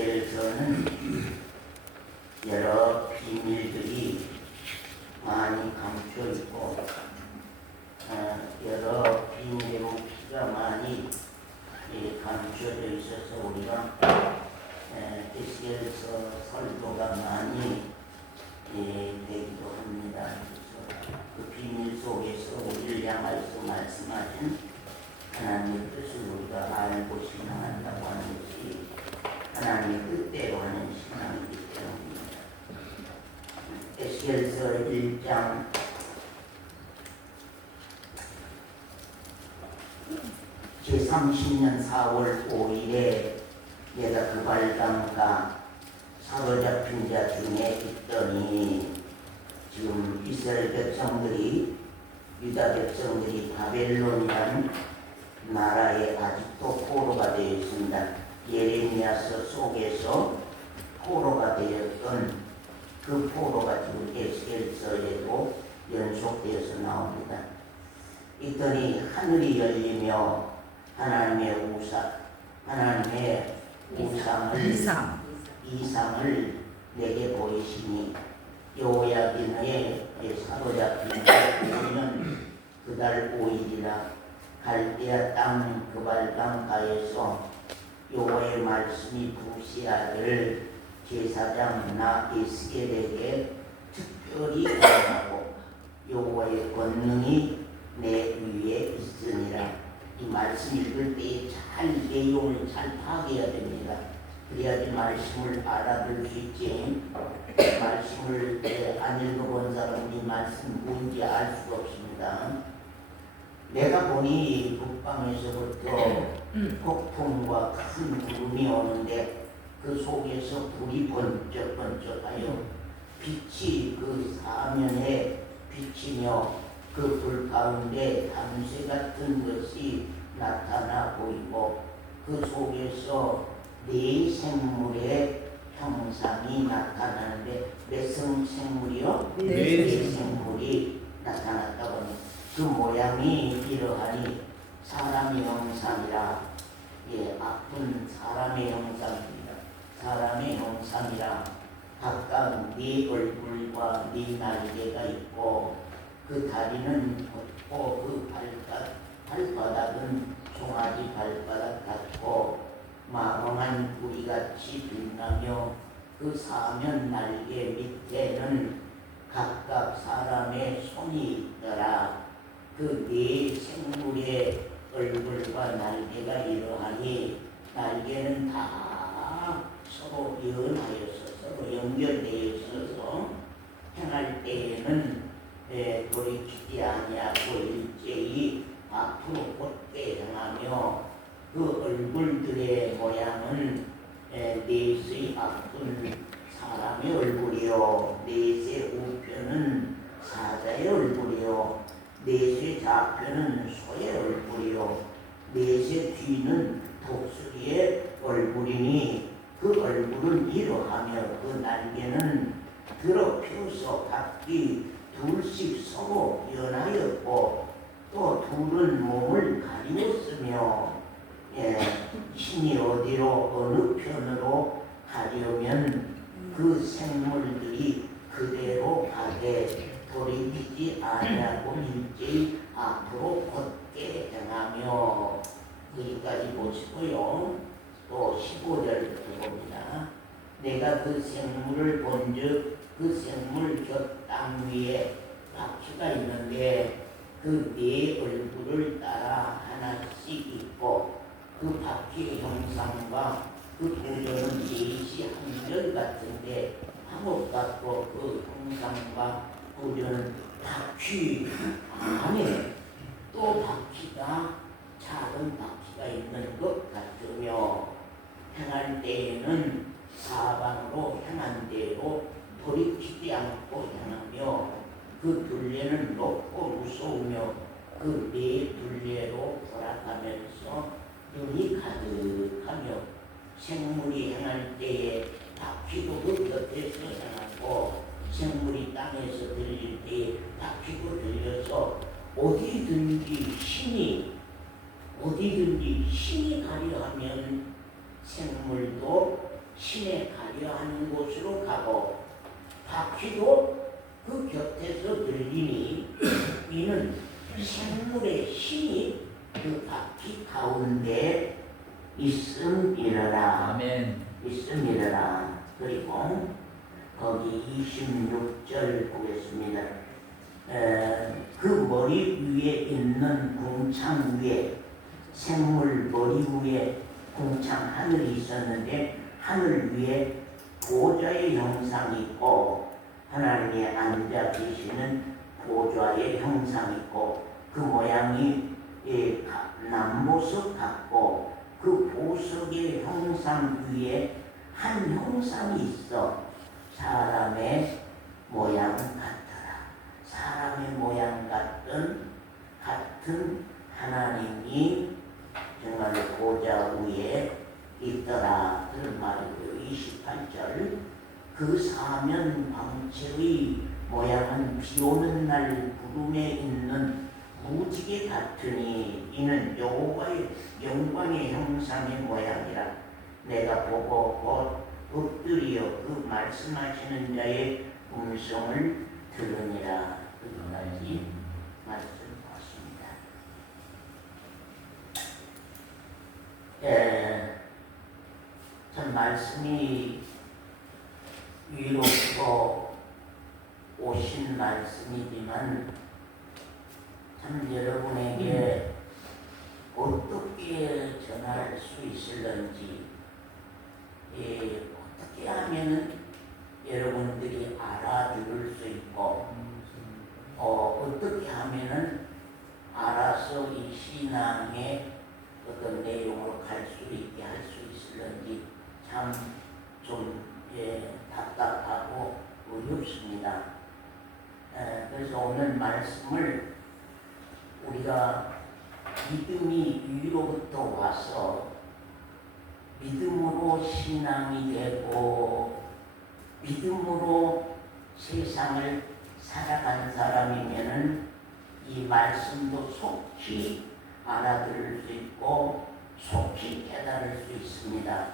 에스겔서는 여러 비밀들이 많이 감춰 있고 여러 비밀의 묵시가 많이 감춰져 있어서 우리가 에스겔서 설교가 많이 되기도 합니다. 그래서 그 비밀 속에서 우리를 향하여서 말씀하신 하나님의 뜻을 우리가 알고 신앙한다고 하는 것이 하나님의 뜻대로 하는 신앙이기 때문입니다. 에스겔서 1장 제30년 4월 5일에 내가 그발강가 사로잡힌 자 중에 있더니 지금 이스라엘 백성들이 유다 백성들이 바벨론이라는 나라에 아직도 포로가 되어 있습니다. 예레미야서 속에서 포로가 되었던 그 포로가 지금 에스겔서에도 연속되어서 나옵니다. 있더니 하늘이 열리며 하나님의 이상을 내게 보이시니 여호야긴의 사로잡힌 자는 그달 5일이라 갈대아 땅 그발강가에서 여호와의 말씀이 부시하기를 제사장 나 에스겔에게 특별히 권하고 여호와의 권능이 내 위에 있으니라. 이 말씀 읽을 때 잘 내용을 잘 파악해야 됩니다. 그래야지 말씀을 알아들 수 있지. 말씀을 안 읽어본 사람은 이 말씀 뭔지 알 수가 없습니다. 내가 보니 북방에서부터 폭풍과 큰 구름이 오는데 그 속에서 불이 번쩍번쩍하여 빛이 그 사면에 비치며 그 불 가운데 담새 같은 것이 나타나 보이고 그 속에서 네 생물의 형상이 나타나는데 몇 생물이요? 네 생물이 나타났다고 합니다. 그 모양이 이러하니 사람의 형상이라 아픈 사람의 형상입니다. 사람의 형상이라 각각 네 얼굴과 네 날개가 있고 그 다리는 곧고 그 발바닥은 송아지 발바닥 같고 망망한 구리같이 빛나며 그 사면 날개 밑에는 각각 사람의 손이 있더라. 그 네 생물의 얼굴과 날개가 이러하니 날개는 다 서로 연하여서 서로 연결되어 있어서 행할 때에는 돌이키지 아니하고 일제히 앞으로 곧게 행하며 그 얼굴들의 모양은 넷의 앞은 사람의 얼굴이요 넷의 우편은 사자의 얼굴이요 넷의 좌편은 소의 얼굴이요 넷의 뒤는 독수리의 얼굴이니 그 얼굴은 이러하며 그 날개는 더럽혀서 각기 둘씩 서로 연하였고 또 둘은 몸을 가리웠으며 신이 어디로 어느 편으로 가려면 그 생물들이 그대로 가되 돌이키지 아니하고 일제히 앞으로 곧게 행하며 여기까지 보시고요. 또 15절 봅니다. 내가 그 생물을 본즉 그 생물 곁 땅 위에 바퀴가 있는데 그 네 얼굴을 따라 하나씩 있고 그 바퀴의 형상과 그 구조는 넷이 한절 같은데 한옥 같고 그 형상과 구조는 바퀴 안에 또 바퀴가 작은 바퀴가 있는 것 같으며 행할 때에는 사방으로 향한 대로 돌이키지 않고 향하며 그 둘레는 높고 무서우며 그 네 둘레로 돌아가면서 눈이 가득하며 생물이 행할 때에 바퀴도 그 곁에서 행하고 생물이 땅에서 들릴 때에 바퀴도 들려서 어디든지 신이 가려 하면 생물도 신에 가려 하는 곳으로 가고 바퀴도 그 곁에서 들리니 이는 생물의 신이 그 바퀴 가운데 있음이러라. 아멘. 있음이러라. 그리고 거기 26절 보겠습니다. 그 머리 위에 있는 궁창 위에 생물 머리 위에 궁창 하늘이 있었는데 하늘 위에 보좌의 형상이 있고 하나님이 앉아 계시는 보좌의 형상이 있고 그 모양이 남보석 같고 그 보석의 형상 위에 한 형상이 있어 사람의 모양 같더라. 사람의 모양 같은 하나님이 정말 보좌 위에 있더라. 그런 말이고요. 28절 그 사면 광채의 모양은 비오는 날 구름에 있는 무지개 같으니 이는 여호와의 영광의 형상의 모양이라. 내가 보고 곧 엎드려 그 말씀하시는 자의 음성을 들으니라. 여기까지 말씀 보았습니다. 참 말씀이 위로부터 오신 말씀이지만 참 여러분에게 어떻게 전할 수 있을런지 어떻게 하면은 여러분들이 알아들을 수 있고 어떻게 하면은 알아서 이 신앙의 어떤 내용으로 갈 수 있게 할 수 있을런지 참 좀 답답하고 어렵습니다. 그래서 오늘 말씀을 우리가 믿음이 위로부터 와서 믿음으로 신앙이 되고 믿음으로 세상을 살아간 사람이면은 이 말씀도 속히 알아들을 수 있고 속히 깨달을 수 있습니다.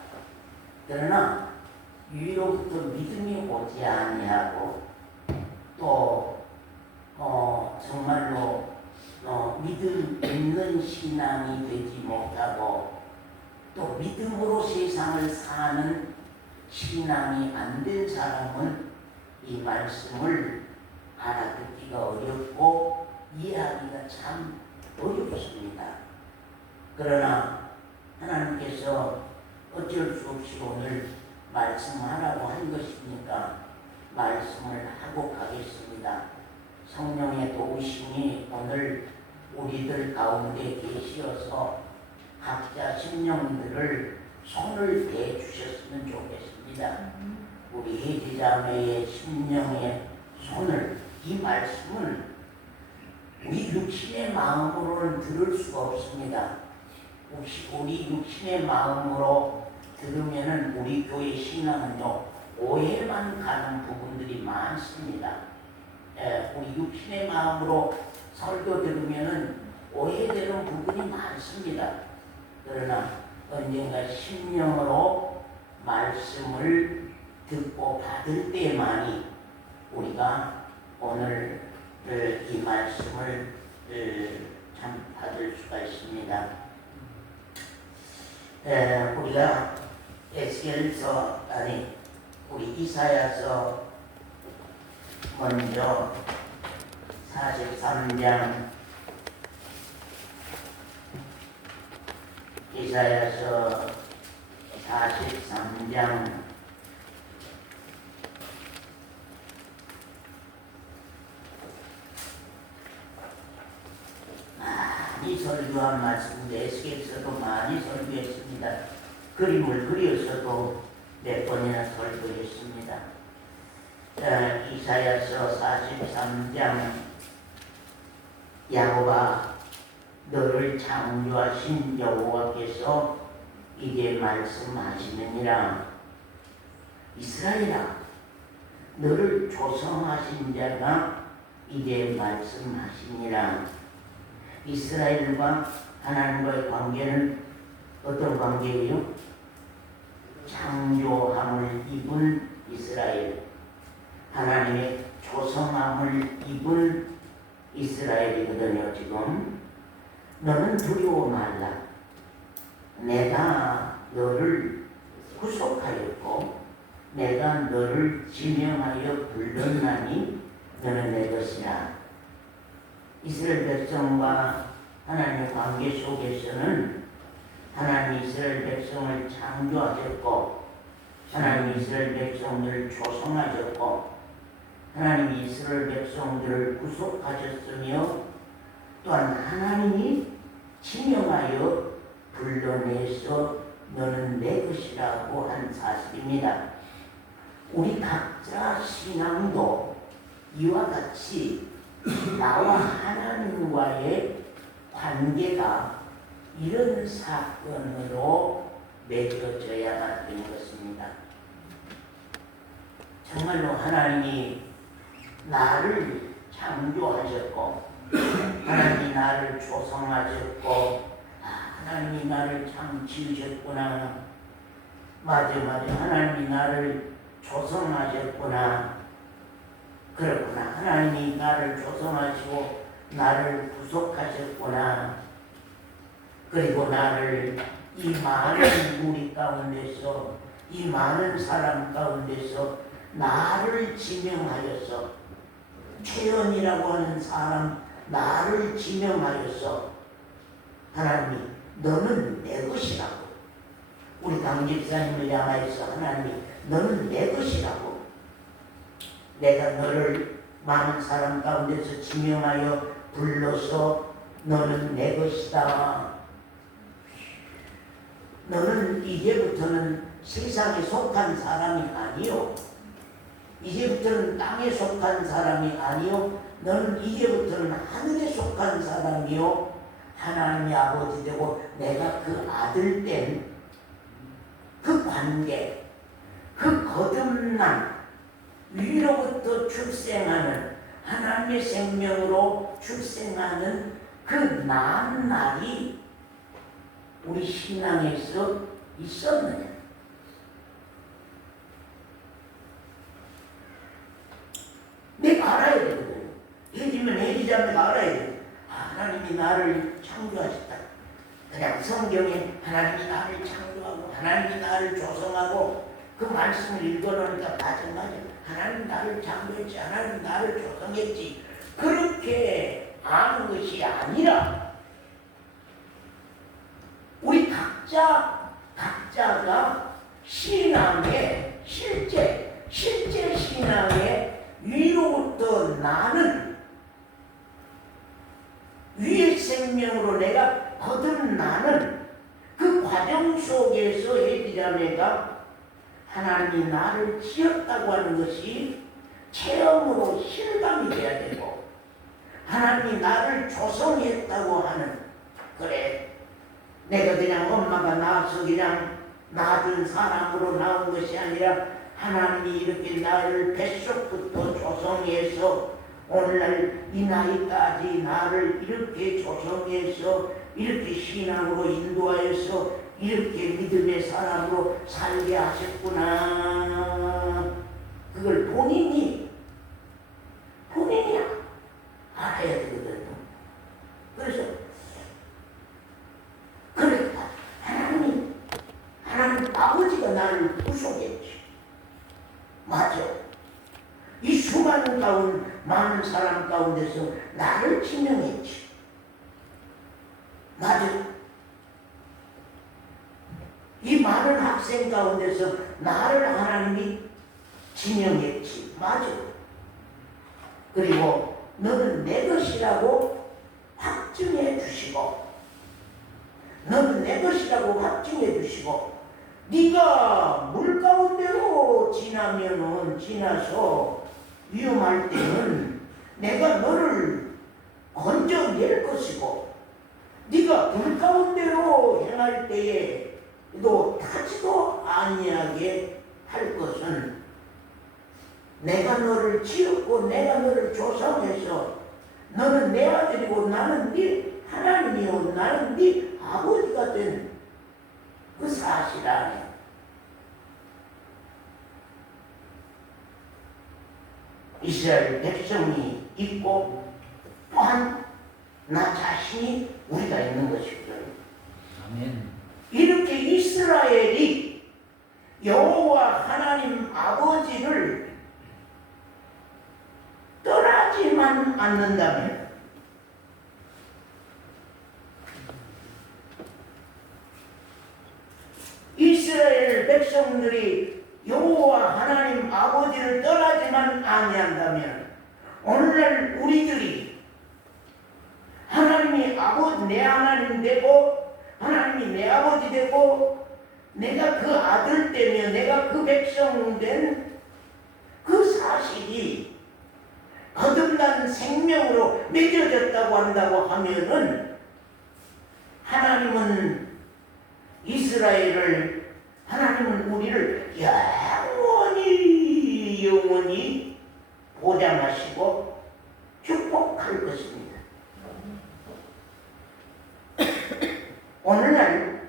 그러나 위로부터 믿음이 오지 아니하고 또 정말로 믿음 있는 신앙이 되지 못하고 또 믿음으로 세상을 사는 신앙이 안 된 사람은 이 말씀을 알아듣기가 어렵고 이해하기가 참 어렵습니다. 그러나 하나님께서 어쩔 수 없이 오늘 말씀하라고 한 것이니까 말씀을 하고 가겠습니다. 성령의 도우심이 오늘 우리들 가운데 계시어서 각자 심령들을 손을 대주셨으면 좋겠습니다. 우리 혜지자매의 심령의 손을 이 말씀을 우리 육신의 마음으로는 들을 수가 없습니다. 우리 육신의 마음으로 들으면은 우리 교회 신앙은요 오해만 가는 부분들이 많습니다. 우리 육신의 마음으로 설교 들으면은 오해되는 부분이 많습니다. 그러나 언젠가 심령으로 말씀을 듣고 받을 때만이 우리가 오늘 이 말씀을 참 받을 수가 있습니다. 우리가 에스겔서 우리 이사야서 먼저 43장 이사야서 43장 많이 설교한 말씀인데 에스겔서도 많이 설교했습니다. 그림을 그려서도 몇 번이나 설교했습니다. 이사야서 43장 야곱아 너를 창조하신 여호와께서 이제 말씀하시느니라. 이스라엘아 너를 조성하신 자가 이제 말씀하시니라. 이스라엘과 하나님과의 관계는 어떤 관계예요? 창조함을 입은 이스라엘, 하나님의 조성함을 입은 이스라엘이거든요. 지금 너는 두려워 말라. 내가 너를 구속하였고 내가 너를 지명하여 불렀나니 너는 내 것이라. 이스라엘 백성과 하나님의 관계 속에서는 하나님 이스라엘 백성을 창조하셨고 하나님 이스라엘 백성들을 조성하셨고 하나님 이스라엘 백성들을 구속하셨으며 또한 하나님이 지명하여 불러내서 너는 내 것이라고 한 사실입니다. 우리 각자 신앙도 이와 같이 나와 하나님과의 관계가 이런 사건으로 맺어져야만 되는 것입니다. 정말로 하나님이 나를 창조하셨고 하나님이 나를 조성하셨고 하나님이 나를 참 지으셨구나. 맞아 하나님이 나를 조성하셨구나. 그렇구나. 하나님이 나를 조성하시고 나를 구속하셨구나. 그리고 나를 이 많은 무리 가운데서 이 많은 사람 가운데서 나를 지명하여서 최연이라고 하는 사람 나를 지명하여서 하나님이 너는 내 것이라고, 우리 강 집사님을 향하여서 하나님이 너는 내 것이라고, 내가 너를 많은 사람 가운데서 지명하여 불러서 너는 내 것이다. 너는 이제부터는 세상에 속한 사람이 아니요, 이제부터는 땅에 속한 사람이 아니요, 너는 이제부터는 하늘에 속한 사람이요, 하나님의 아버지 되고 내가 그 아들 된 그 관계, 그 거듭난 위로부터 출생하는 하나님의 생명으로 출생하는 그 나은 날이 우리 신앙에서 있었느냐? 내가 알아야 되거든요. 해지면 해지자매가 알아야 돼. 하나님이 나를 창조하셨다. 그냥 성경에 하나님이 나를 창조하고 하나님이 나를 조성하고 그 말씀을 읽어놓으니까 맞아. 하나님 나를 창조했지, 하나님 나를 조성했지, 그렇게 아는 것이 아니라 우리 각자가 신앙의 실제 신앙의 위로부터 나는 위의 생명으로 내가 거듭나는 그 과정 속에서 에디자매가 하나님이 나를 지었다고 하는 것이 체험으로 실감이 돼야 되고, 하나님이 나를 조성했다고 하는, 그래 내가 그냥 엄마가 낳아서 그냥 낳아준 사람으로 나온 것이 아니라 하나님이 이렇게 나를 뱃속부터 조성해서 오늘날 이 나이까지 나를 이렇게 조성해서 이렇게 신앙으로 인도하여서 이렇게 믿음의 사람으로 살게 하셨구나. 그걸 본인이 알아야 되거든요. 그래서 그러니까 하나님 아버지가 나를 구속했지. 맞아. 이 수많은 많은 사람 가운데서 나를 지명했지. 맞아. 이 많은 학생 가운데서 나를 하나님이 지명했지. 맞아. 그리고 너는 내 것이라고 확증해 주시고, 너는 내 것이라고 확증해 주시고, 네가 물 가운데로 지나서 위험할 때는 내가 너를 건져낼 것이고, 네가 불 가운데로 행할 때에 또 타지도 아니하게 할 것은 내가 너를 지었고 내가 너를 조성해서 너는 내 아들이고 나는 네 하나님이요 나는 네 아버지가 된 그 사실 안에 이스라엘 백성이 있고 또한 나 자신이 우리가 있는 것이거든. 아멘. 이렇게 이스라엘이 여호와 하나님 아버지를 떠나지만 않는다면 이스라엘 백성들이 여호와 하나님 아버지를 떠나지만 아니한다면 오늘날 우리들이 하나님이 내 하나님 되고 하나님이 내 아버지 되고 내가 그 아들 되며 내가 그 백성 된 그 사실이 거듭난 생명으로 맺어졌다고 한다고 하면은 하나님은 이스라엘을 하나님은 우리를 영원히 보장하시고 축복할 것입니다. 오늘날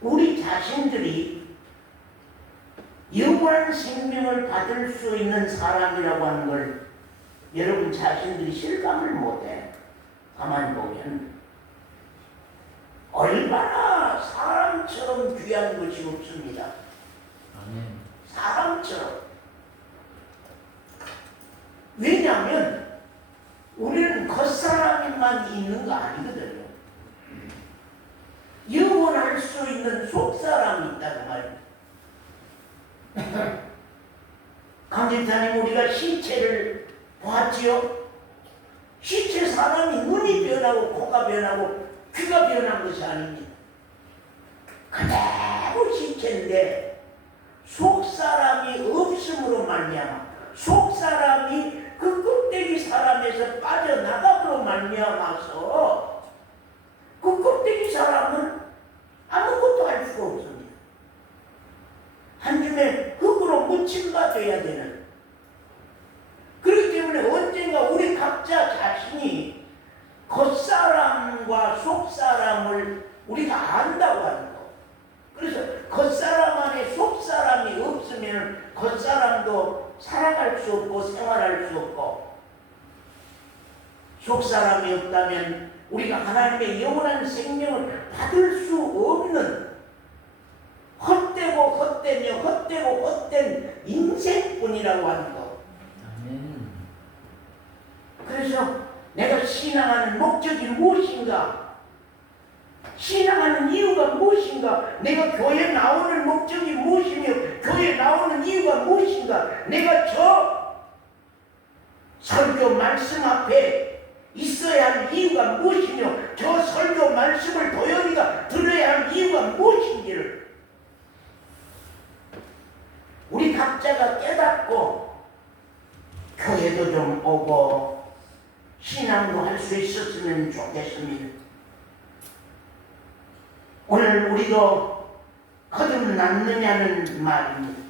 우리 자신들이 영원한 생명을 받을 수 있는 사람이라고 하는 걸 여러분 자신들이 실감을 못해. 가만히 보면 얼마나 사람처럼 귀한 것이 없습니다. 아멘. 사람처럼. 왜냐하면 우리는 겉사람만 있는 거 아니거든요. 영원할 수 있는 속사람이 있다고 말이에요. 강집사님, 우리가 시체를 보았지요? 시체 사람이 눈이 변하고 코가 변하고 귀가 변한 것이 아닙니다. 그대로 시체인데 속사람이 없음으로 말미암아 속사람이 그 껍데기 사람에서 빠져나감으로 말미암아서 그 껍데기 사람은 아무것도 할 수가 없습니다. 한 줌에 흙으로 묻힘바 돼야 되는. 그렇기 때문에 언젠가 우리 각자 자신이 겉사람과 속사람을 우리가 안다고 하는 거. 그래서 겉사람 안에 속사람이 없으면 겉사람도 살아갈 수 없고 생활할 수 없고, 속사람이 없다면 우리가 하나님의 영원한 생명을 받을 수 없는 헛되고 헛되며 헛되고 헛된 인생뿐이라고 하는 거. 아멘. 그래서 내가 신앙하는 목적이 무엇인가? 신앙하는 이유가 무엇인가? 내가 교회 나오는 목적이 무엇이며 교회 나오는 이유가 무엇인가? 내가 저 설교 말씀 앞에 있어야 할 이유가 무엇이며 저 설교 말씀을 도연이가 들어야 할 이유가 무엇인지를 우리 각자가 깨닫고 교회도 좀 오고 신앙도 할 수 있었으면 좋겠습니다. 오늘 우리도 거듭났느냐는 말입니다.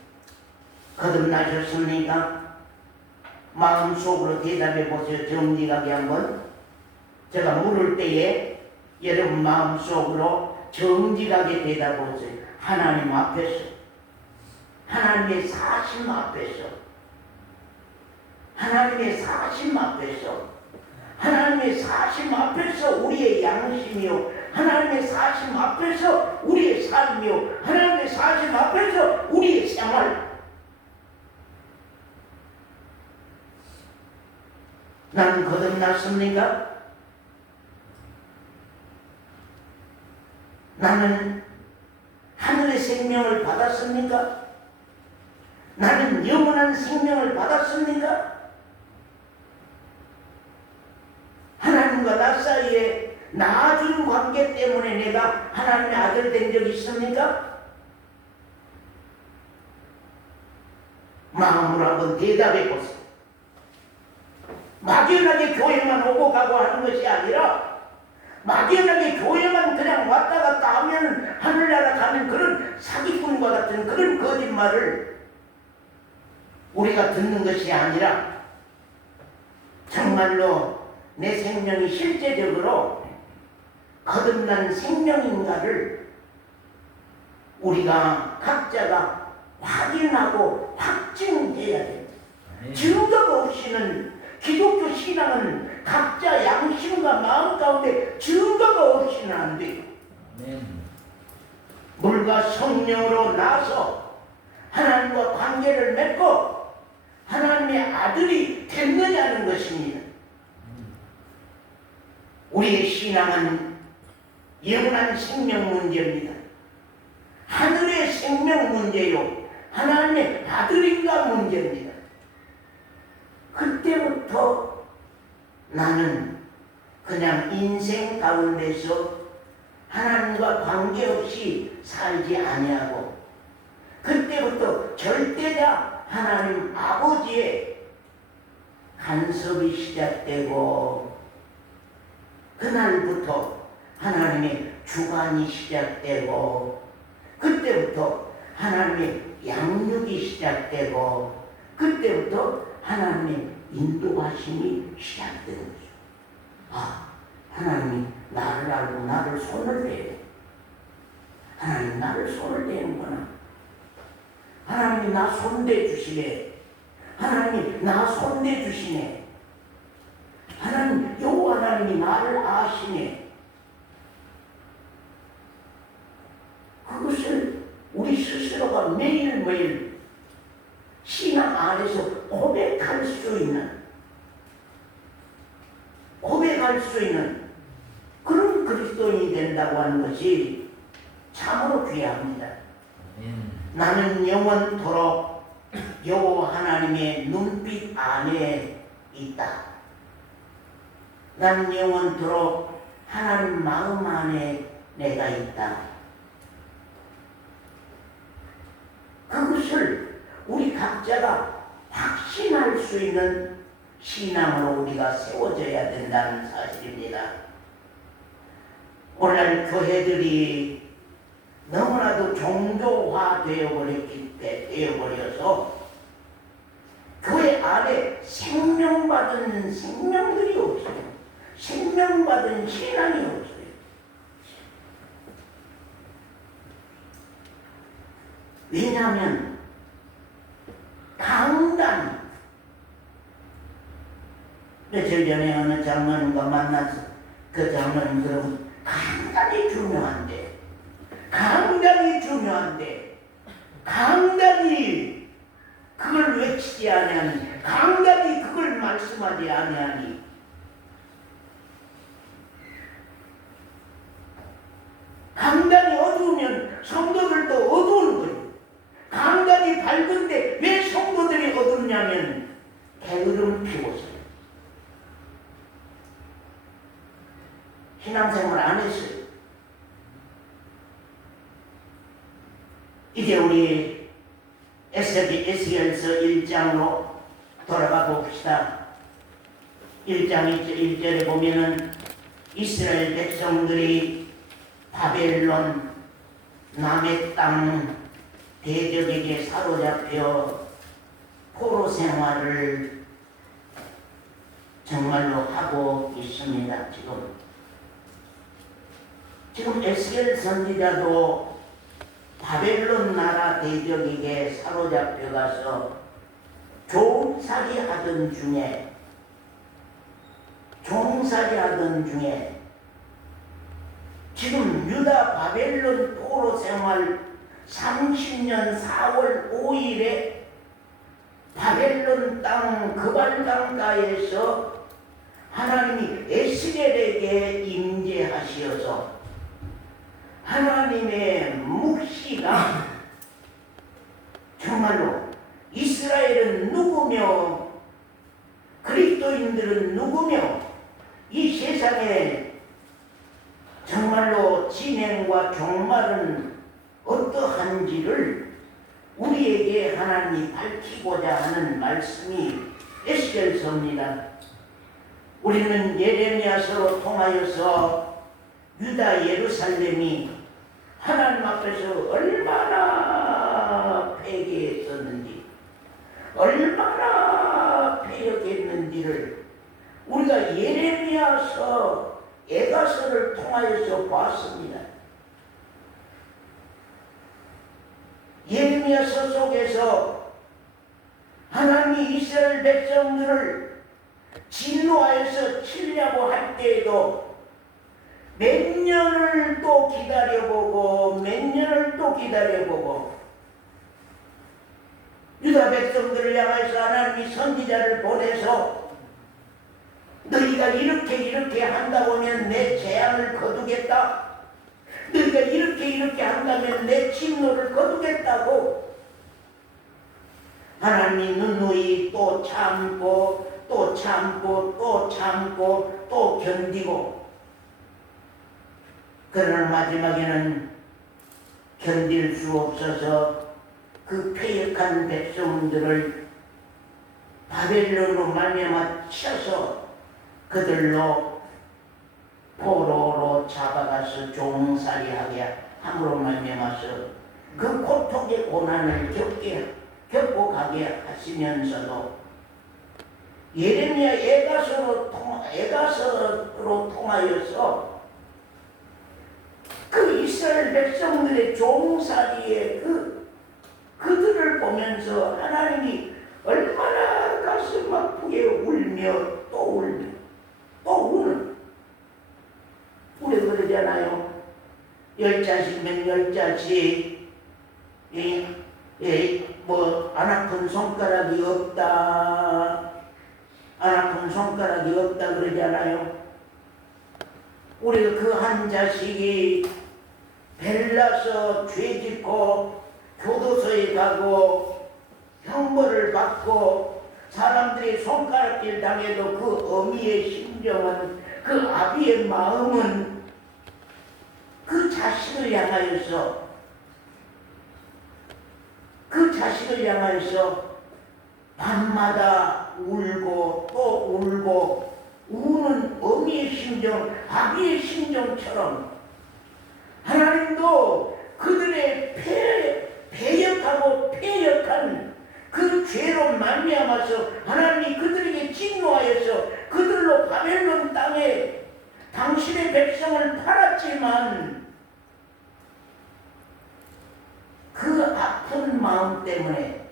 거듭나셨습니까? 마음속으로 대답해 보세요. 정직하게 한번. 제가 물을 때에 여러분 마음속으로 정직하게 대답해 보세요. 하나님 앞에서, 하나님의 사심 앞에서, 하나님의 사심 앞에서, 하나님의 사심 앞에서 우리의 양심이요, 하나님의 사심 앞에서 우리의 삶이요, 하나님의 사심 앞에서 우리의 생활. 나는 거듭났습니까? 나는 하늘의 생명을 받았습니까? 나는 영원한 생명을 받았습니까? 하나님과 나 사이에 나아준 관계 때문에 내가 하나님의 아들 된 적 있습니까? 마음으로 한번 대답해 보세요. 막연하게 교회만 오고 가고 하는 것이 아니라 막연하게 교회만 그냥 왔다 갔다 하면 하늘나라 가는 그런 사기꾼과 같은 그런 거짓말을 우리가 듣는 것이 아니라 정말로 내 생명이 실제적으로 거듭난 생명인가를 우리가 각자가 확인하고 확증돼야 됩니다. 아멘. 증거가 없이는 기독교 신앙은 각자 양심과 마음 가운데 증거가 없이는 안 돼요. 아멘. 물과 성령으로 나서 하나님과 관계를 맺고 하나님의 아들이 됐느냐는 것입니다. 우리의 신앙은 영원한 생명 문제입니다. 하늘의 생명 문제요, 하나님의 아들인가 문제입니다. 그때부터 나는 그냥 인생 가운데서 하나님과 관계없이 살지 아니하고, 그때부터 절대다 하나님 아버지의 간섭이 시작되고, 그날부터 하나님의 주관이 시작되고, 그때부터 하나님의 양육이 시작되고, 그때부터 하나님의 인도하심이 시작되는 거죠. 아, 하나님이 나를 알고 나를 손을 대네. 하나님 나를 손을 대는구나. 하나님이 나 손대 주시네. 하나님이 나 손대 주시네. 하나님, 여호와 하나님이 나를 아시네. 그것을 우리 스스로가 매일매일 신앙 안에서 고백할 수 있는 그런 그리스도인이 된다고 하는 것이 참으로 귀합니다. 나는 영원토록 여호와 하나님의 눈빛 안에 있다. 나는 영원토록 하나님 마음 안에 내가 있다. 그것을 우리 각자가 확신할 수 있는 신앙으로 우리가 세워져야 된다는 사실입니다. 오늘 교회들이 너무나도 종교화 되어버려서 교회 안에 생명받은 생명들이 없어요. 생명받은 신앙이 없어요. 왜냐하면 강단이, 며칠 전에 어느 장로님과 만나서 그 장로님 그러면 강단이 중요한데 강단이 그걸 외치지 아니하니, 강단이 그걸 말씀하지 아니하니, 강단이 어두우면 성도들도 어두운 거예요. 강단이 밝은데 왜 성도들이 어둡냐면 게으름 피워서요. 신앙생활 안 했어요. 이제 우리 에스겔서 1장으로 돌아가 봅시다. 1장 1절에 보면은 이스라엘 백성들이 바벨론 남의 땅 대적에게 사로잡혀 포로 생활을 정말로 하고 있습니다. 지금 에스겔 선지자도 바벨론 나라 대적에게 사로잡혀 가서 종살이 하던 중에 지금 유다 바벨론 포로 생활 30년 4월 5일에 바벨론 땅 그발강가에서 하나님이 에스겔에게 임재하시어서 하나님의 묵시가 정말로 이스라엘은 누구며 그리스도인들은 누구며 이 세상에 정말로 진행과 종말은 어떠한지를 우리에게 하나님이 밝히고자 하는 말씀이 에스겔서입니다. 우리는 예레미야서로 통하여서 유다 예루살렘이 하나님 앞에서 얼마나 패괴했었는지, 얼마나 패역했는지를 우리가 예레미야서 에가서를 통하여서 봤습니다. 예레미야서 속에서 하나님이 이스라엘 백성들을 진노하여서 치려고 할 때에도 몇 년을 또 기다려보고 몇 년을 또 기다려보고 유다 백성들을 향해서 하나님이 선지자를 보내서 너희가 이렇게 한다고 하면 내 재앙을 거두겠다. 너희가 이렇게 한다면 내 진노를 거두겠다고 하나님이 누누이 또 참고 또 참고 또 참고 또 견디고 그러나 마지막에는 견딜 수 없어서 그 패역한 백성들을 바벨론으로 말미암아 쳐서 그들로 포로로 잡아가서 종살이하게 함으로 말미암아서 그 고통의 고난을 겪고 가게 하시면서도 예레미야 애가서로 통하여서 그 이스라엘 백성들의 종살이에 그들을 보면서 하나님이 얼마나 가슴 아프게 울며 또 우는 우리 그러잖아요. 10자식이면 10자식 안 아픈 손가락이 없다. 안 아픈 손가락이 없다 그러잖아요. 우리가 그 한 자식이 벨나서 죄짓고 교도소에 가고 형벌을 받고 사람들이 손가락질 당해도 그 어미의 심정은 그 아비의 마음은 그 자식을 향하여서 밤마다 울고 또 울고 우는 어미의 심정, 아비의 심정처럼 하나님도 그들의 배역하고 패역한 그 죄로 말미암아서 하나님이 그들에게 진노하여서 그들로 바벨론 땅에 당신의 백성을 팔았지만 그 아픈 마음 때문에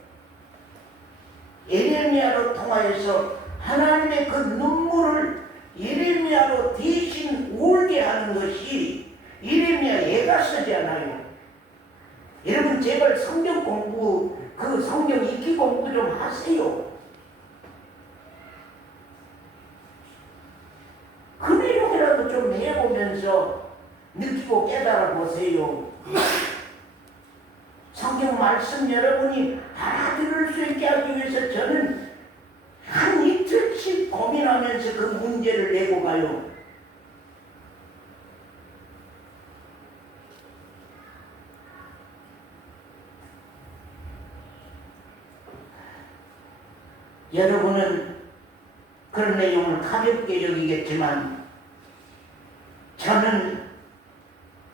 예레미야로 통하여서 하나님의 그 눈물을 예레미야로 대신 울게 하는 것이 예레미야 애가서잖아요. 여러분 제발 성경 공부, 그 성경 읽기 공부 좀 하세요. 그 내용이라도 좀 해보면서 느끼고 깨달아 보세요. 성경 말씀 여러분이 알아들을 수 있게 하기 위해서 저는 한 이틀씩 고민하면서 그 문제를 내고 가요. 여러분은 그런 내용을 가볍게 여기겠지만 저는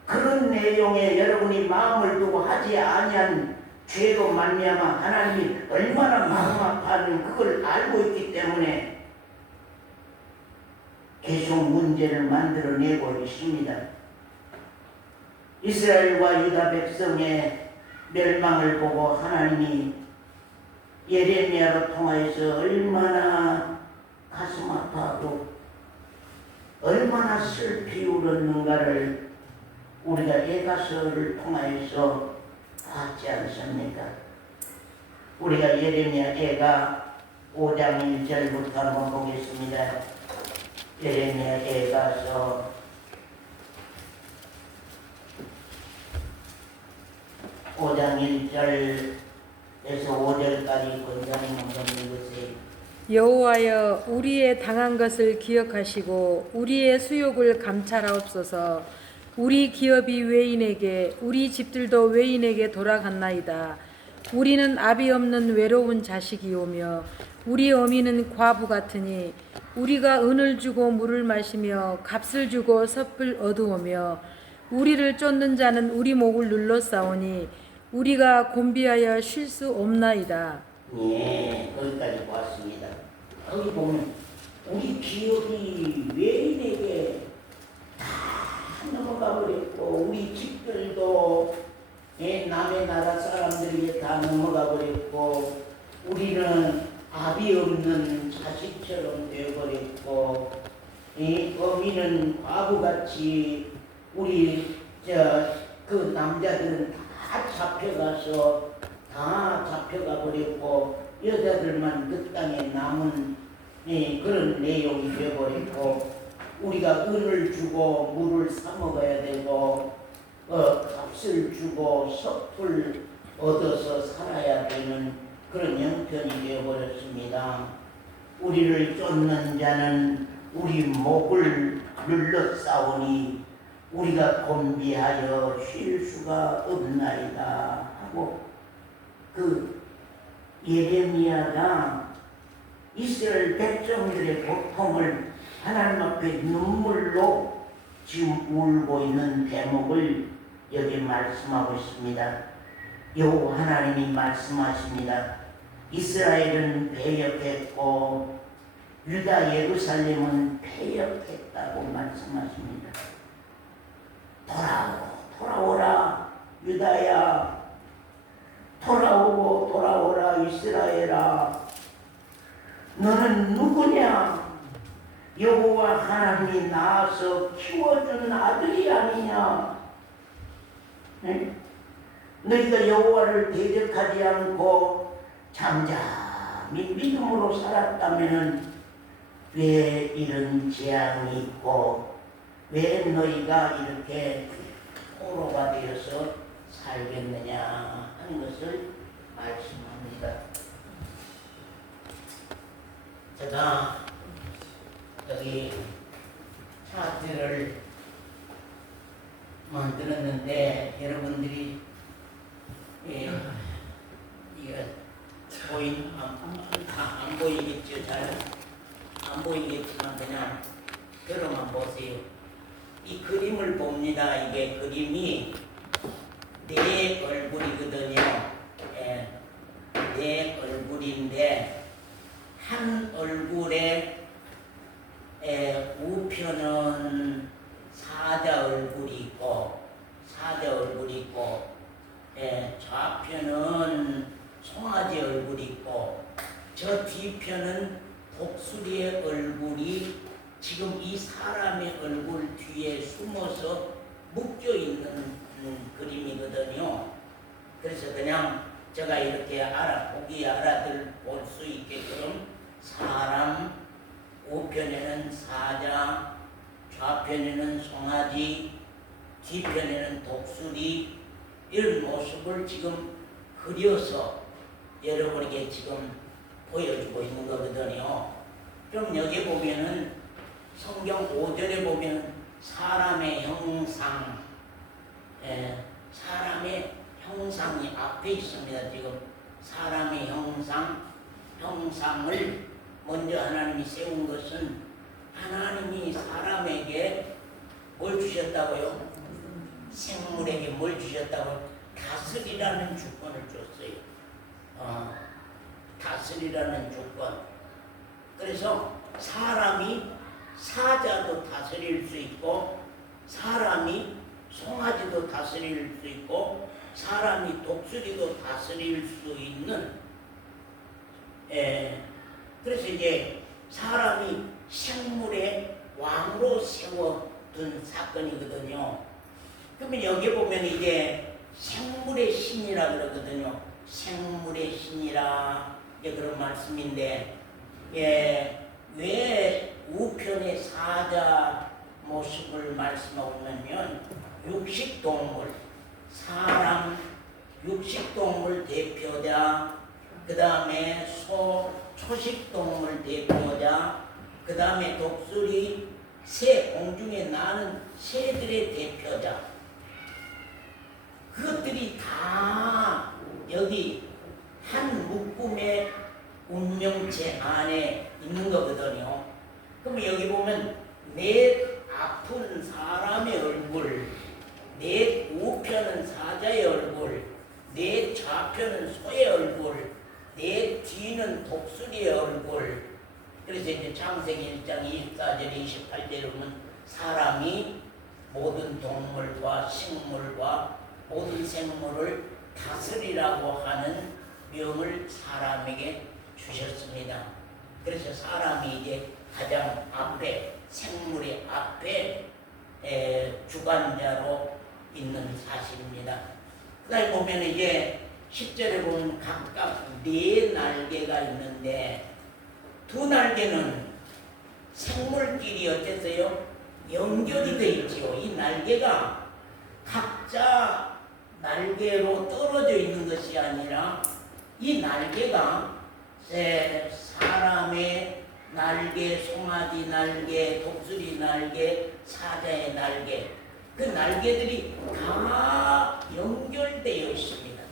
그런 내용에 여러분이 마음을 두고 하지 아니한 죄로 말미암아 하나님이 얼마나 마음 아파하는 그걸 알고 있기 때문에 계속 문제를 만들어내고 있습니다. 이스라엘과 유다 백성의 멸망을 보고 하나님이 예레미야로 통하여서 얼마나 가슴 아파하고 얼마나 슬피 울었는가를 우리가 애가서를 통하여서 봤지 않습니까? 우리가 예레미야 애가 5장 1절부터 한번 보겠습니다. 예레미야 애가서 5장 1절에서 5절까지 권장님 한번 읽으세요. 여호와여 우리의 당한 것을 기억하시고 우리의 수욕을 감찰하옵소서. 우리 기업이 외인에게 우리 집들도 외인에게 돌아갔나이다. 우리는 아비 없는 외로운 자식이오며 우리 어미는 과부 같으니 우리가 은을 주고 물을 마시며 값을 주고 섭을 얻으오며 우리를 쫓는 자는 우리 목을 눌러싸우니 우리가 곤비하여 쉴 수 없나이다. 예, 거기까지 보았습니다. 거기 보면 우리 기업이 외인에게 다 넘어가 버렸고 우리 집들도 남의 나라 사람들에게 다 넘어가 버렸고 우리는 아비 없는 자식처럼 되어버렸고 어미는 과부같이 우리 그 남자들은 다 잡혀가 버렸고 여자들만 그 땅에 남은 그런 내용이 되어버렸고 우리가 은을 주고 물을 사 먹어야 되고 값을 주고 섭을 얻어서 살아야 되는 그런 형편이 되어버렸습니다. 우리를 쫓는 자는 우리 목을 눌러 싸우니 우리가 곤비하여 쉴 수가 없나이다 하고 그 예레미야가 이스라엘 백성들의 고통을 하나님 앞에 눈물로 지금 울고 있는 대목을 여기 말씀하고 있습니다. 여호와 하나님이 말씀하십니다. 이스라엘은 패역했고 유다 예루살렘은 패역했다고 말씀하십니다. 돌아오라 유다야, 돌아오라 이스라엘아, 너는 누구냐? 여호와 하나님이 낳아서 키워준 아들이 아니냐? 네? 너희가 여호와를 대적하지 않고 잠잠히 믿음으로 살았다면 왜 이런 재앙이 있고 왜 너희가 이렇게 포로가 되어서 살겠느냐 하는 것을 말씀합니다. 제가 여기 차트를 만들었는데 여러분들이 이거 안 보이겠죠? 잘 안 보이겠지만 그냥 들어만 보세요. 이 그림을 봅니다. 이게 그림이 내 얼굴이거든요. 내 얼굴인데 한 얼굴에 우편은 사자 얼굴이 있고 좌편은 송아지 얼굴이 있고 저 뒤편은 독수리의 얼굴이 지금 이 사람의 얼굴 뒤에 숨어서 묶여 있는 그림이거든요. 그래서 그냥 제가 이렇게 보기 알아들 볼 수 있게끔 사람, 우편에는 사자, 좌편에는 송아지, 뒤편에는 독수리 이런 모습을 지금 그려서 여러분에게 지금 보여주고 있는 거거든요. 그럼 여기 보면은 성경 5절에 보면 사람의 형상, 사람의 형상이 앞에 있습니다. 지금 사람의 형상을 먼저 하나님이 세운 것은 하나님이 사람에게 뭘 주셨다고요? 생물에게 뭘 주셨다고요? 다스리라는 주권을 줬어요. 다스리라는 주권. 그래서 사람이 사자도 다스릴 수 있고 사람이 송아지도 다스릴 수 있고 사람이 독수리도 다스릴 수 있는 그래서 이제 사람이 생물의 왕으로 세워둔 사건이거든요. 그러면 여기 보면 이제 생물의 신이라 그러거든요. 생물의 신이라 그런 말씀인데 왜 우편의 사자 모습을 말씀하고 있냐면 육식동물, 사람, 육식동물 대표자, 그 다음에 소, 초식동물 대표자, 그 다음에 독수리, 새, 공중에 나는 새들의 대표자. 그것들이 다 여기 한 묶음의 운명체 안에 있는 거거든요. 그럼 여기 보면 넷 아픈 사람의 얼굴, 넷 우편은 사자의 얼굴, 넷 좌편은 소의 얼굴, 넷 뒤는 독수리의 얼굴. 그래서 이제 창세기 1장 24절 28절에 보면 사람이 모든 동물과 식물과 모든 생물을 다스리라고 하는 명을 사람에게 주셨습니다. 그래서 사람이 이제 가장 앞에, 생물의 앞에 주관자로 있는 사실입니다. 그 다음에 보면 이제 10절에 보면 각각 4날개가 있는데, 2날개는 생물끼리 어땠어요? 연결이 되어 있지요. 이 날개가 각자 날개로 떨어져 있는 것이 아니라 이 날개가 사람의 날개, 송아지 날개, 독수리 날개, 사자의 날개, 그 날개들이 다 연결되어 있습니다.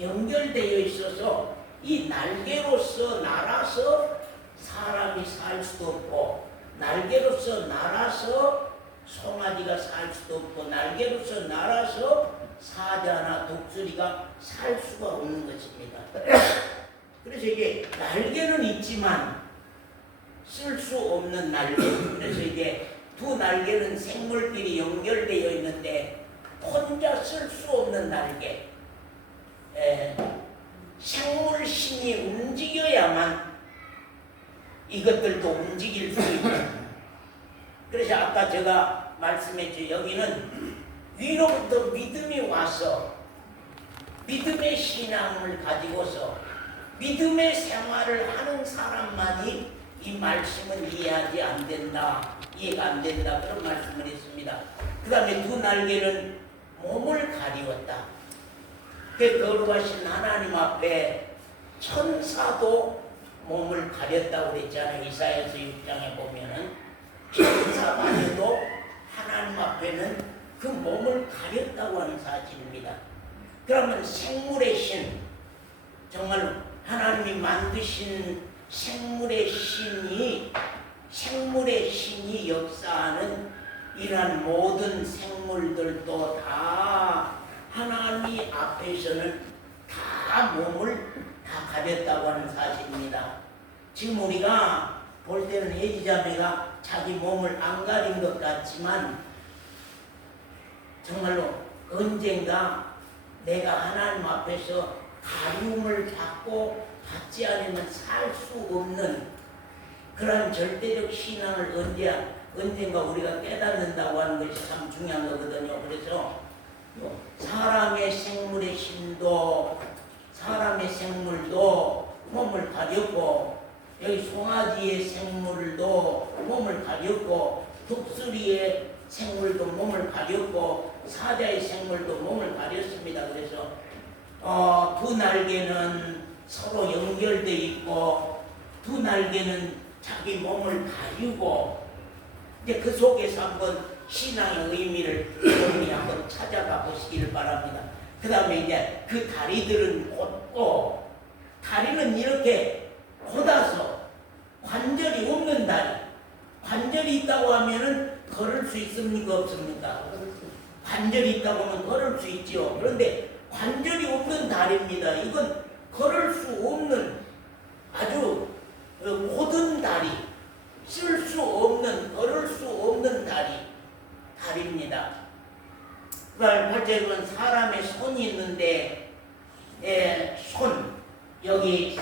연결되어 있어서 이 날개로서 날아서 사람이 살 수도 없고, 날개로서 날아서 송아지가 살 수도 없고, 날개로서 날아서 사자나 독수리가 살 수가 없는 것입니다. 그래서 이게 날개는 있지만 쓸 수 없는 날개. 그래서 이게 2날개는 생물끼리 연결되어 있는데 혼자 쓸 수 없는 날개. 생물신이 움직여야만 이것들도 움직일 수 있는. 그래서 아까 제가 말씀했죠. 여기는 위로부터 믿음이 와서 믿음의 신앙을 가지고서 믿음의 생활을 하는 사람만이 이 말씀은 이해하지 안 된다, 이해가 안 된다, 그런 말씀을 했습니다. 그 다음에 2날개는 몸을 가리웠다. 그 거룩하신 하나님 앞에 천사도 몸을 가렸다고 그랬잖아요. 이사야서 6장에 보면은 천사만 해도 하나님 앞에는 그 몸을 가렸다고 하는 사실입니다. 그러면 생물의 신, 정말로 하나님이 만드신 생물의 신이 역사하는 이러한 모든 생물들도 다 하나님 앞에서는 다 몸을 다 가렸다고 하는 사실입니다. 지금 우리가 볼 때는 예지자매가 자기 몸을 안 가린 것 같지만 정말로 언젠가 내가 하나님 앞에서 가리움을 받지 않으면 살 수 없는 그런 절대적 신앙을 언젠가 우리가 깨닫는다고 하는 것이 참 중요한 거거든요. 그래서 사람의 생물의 신도, 사람의 생물도 몸을 가렸고, 여기 송아지의 생물도 몸을 가렸고, 독수리의 생물도 몸을 가렸고, 사자의 생물도 몸을 가렸습니다. 그래서 2날개는 서로 연결되어 있고, 2날개는 자기 몸을 가리고, 이제 그 속에서 한번 신앙의 의미를 여러분이 한번 찾아가 보시기를 바랍니다. 그 다음에 이제 그 다리들은 곧고, 다리는 이렇게 곧아서 관절이 없는 다리. 관절이 있다고 하면은 걸을 수 있습니까? 없습니까? 관절이 있다고 하면 걸을 수 있죠. 그런데 관절이 없는 다리입니다. 이건 걸을 수 없는 아주 고든 다리, 쓸 수 없는, 걸을 수 없는 다리입니다. 발제는 사람의 손이 있는데, 손, 여기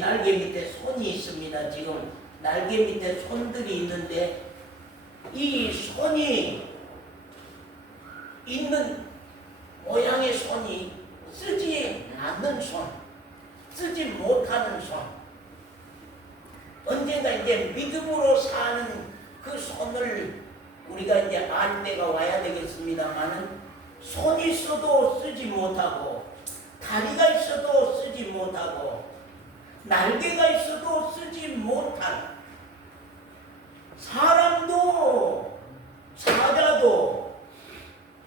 날개 밑에 손이 있습니다. 지금 날개 밑에 손들이 있는데, 이 손이 있는 모양의 손이 쓰지 않는 손, 쓰지 못하는 손, 언젠가 이제 믿음으로 사는 그 손을 우리가 이제 알 때가 와야 되겠습니다만은, 손이 있어도 쓰지 못하고, 다리가 있어도 쓰지 못하고, 날개가 있어도 쓰지 못한, 사람도 사자도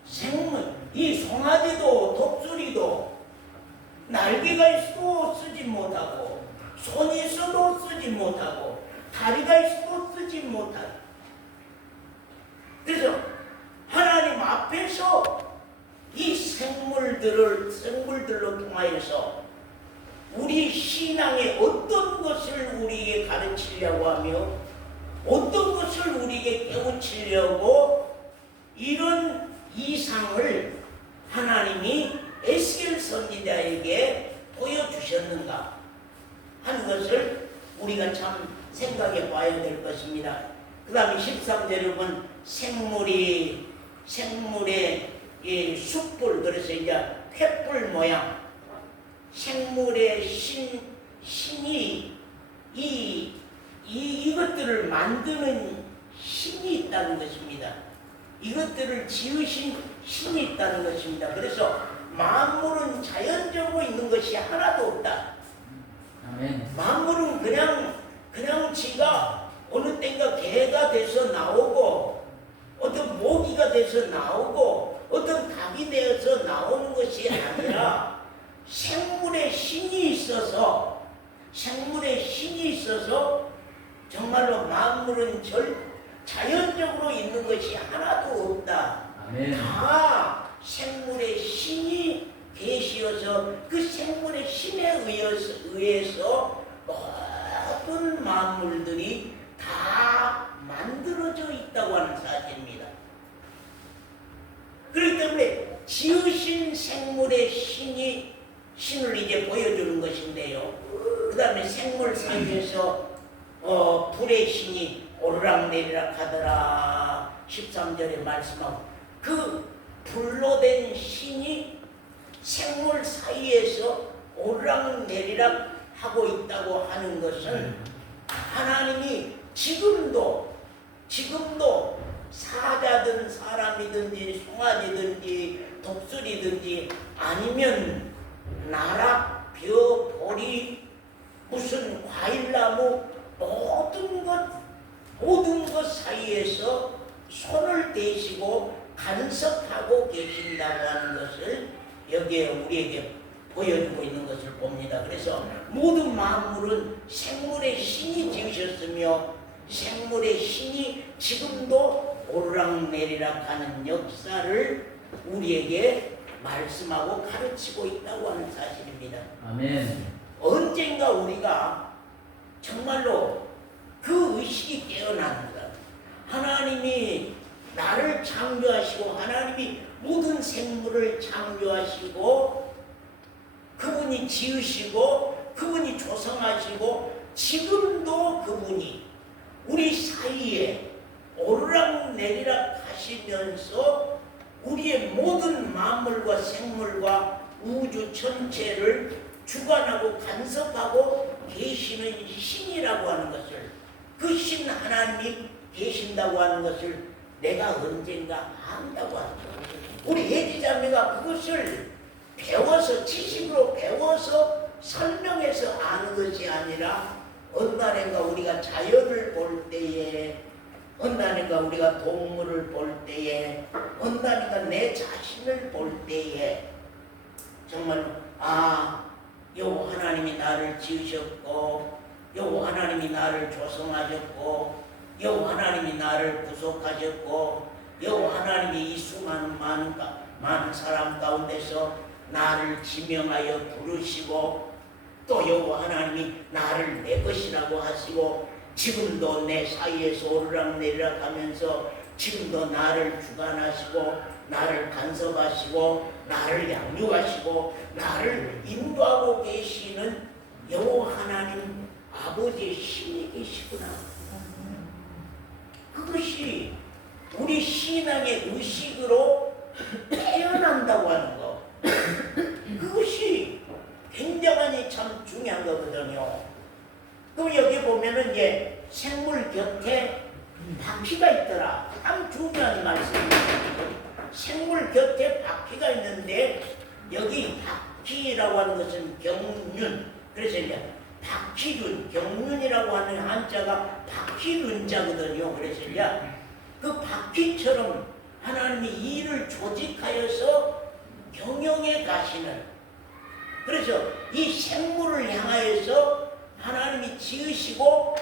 생물, 이 송아지도 독수리도 날개가 있어도 쓰지 못하고, 손이 있어도 쓰지 못하고, 다리가 있어도 쓰지 못한. 그래서 하나님 앞에서 이 생물들로 통하여서 우리 신앙의 어떤 것을 우리에게 가르치려고 하며 어떤 것을 우리에게 깨우치려고 이런 이상을 하나님 생물의 이 숯불, 그래서 이제 횃불 모양, 생물의 신이 이것들을 만드는 신이 있다는 것입니다. 이것들을 지으신 신이 있다는 것입니다. 그래서 만물은 자연적으로 있는 것이 하나도 없다. 아멘. 만물은 그냥 지가 어느 땐가 개가 돼서 나오고 어떤 모기가 돼서 나오고 어떤 닭이 되어서 나오는 것이 아니라 생물의 신이 있어서 정말로 만물은 자연적으로 있는 것이 하나도 없다. 아멘. 다 생물의 신이 계시어서 그 생물의 신에 의해서 모든 만물들이 다 만들어져 있다고 하는 사실입니다. 그렇기 때문에 지으신 생물의 신을 이제 보여주는 것인데요. 그 다음에 생물 사이에서 불의 신이 오르락내리락 하더라 13절에 말씀하고, 그 불로 된 신이 생물 사이에서 오르락내리락 하고 있다고 하는 것은 하나님이 지금도 사자든 사람이든지 송아지든지 독수리든지 아니면 나락, 벼, 보리, 무슨 과일나무 모든 것 사이에서 손을 대시고 간섭하고 계신다고 하는 것을 여기에 우리에게 보여주고 있는 것을 봅니다. 그래서 모든 만물은 생물의 신이 지으셨으며 생물의 신이 지금도 오르락내리락 하는 역사를 우리에게 말씀하고 가르치고 있다고 하는 사실입니다. 아멘. 언젠가 우리가 정말로 그 의식이 깨어납니다. 하나님이 나를 창조하시고 하나님이 모든 생물을 창조하시고 그분이 지으시고 그분이 조성하시고 지금도 그분이 우리 사이에 오르락내리락 하시면서 우리의 모든 만물과 생물과 우주 전체를 주관하고 간섭하고 계시는 신이라고 하는 것을, 그 신 하나님이 계신다고 하는 것을 내가 언젠가 안다고 하죠. 우리 혜지자매가 그것을 배워서, 지식으로 배워서 설명해서 아는 것이 아니라 어느 날인가 우리가 자연을 볼 때에, 어느 날인가 우리가 동물을 볼 때에, 어느 날인가 내 자신을 볼 때에 정말 여호와 하나님이 나를 지으셨고 여호와 하나님이 나를 조성하셨고 여호와 하나님이 나를 구속하셨고 여호와 하나님이 이 수많은 많은 사람 가운데서 나를 지명하여 부르시고 또 여호와 하나님이 나를 내 것이라고 하시고 지금도 내 사이에서 오르락내리락 하면서 지금도 나를 주관하시고 나를 간섭하시고 나를 양육하시고 나를 인도하고 계시는 여호와 하나님 아버지의 신이 계시구나. 그것이 우리 신앙의 의식으로 태어난다고 하는 것, 그것이 굉장히 참 중요한 거거든요. 그럼 여기 보면은 이제 생물 곁에 바퀴가 있더라. 참 중요한 말씀입니다. 생물 곁에 바퀴가 있는데 여기 바퀴라고 하는 것은 경륜. 그래서 이제 바퀴륜, 경륜이라고 하는 한자가 바퀴륜자거든요. 그래서 이제 그 바퀴처럼 하나님이 일을 조직하여서 경영해 가시는, 그래서 이 생물을 향하여서 하나님이 지으시고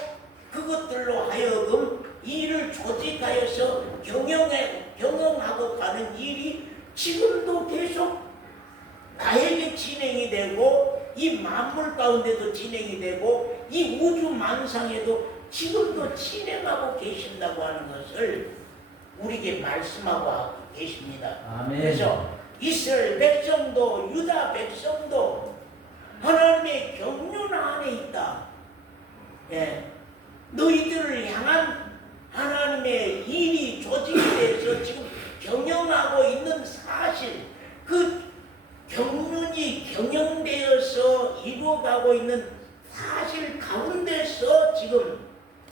그것들로 하여금 일을 조직하여서 경영하고 가는 일이 지금도 계속 나에게 진행이 되고 이 만물 가운데도 진행이 되고 이 우주 만상에도 지금도 진행하고 계신다고 하는 것을 우리에게 말씀하고 계십니다. 아멘. 그래서 이스라엘 백성도 유다 백성도 하나님의 경륜 안에 있다. 너희들을 향한 하나님의 일이 조직이 돼서 지금 경영하고 있는 사실, 그 경륜이 경영되어서 이루어가고 있는 사실 가운데서 지금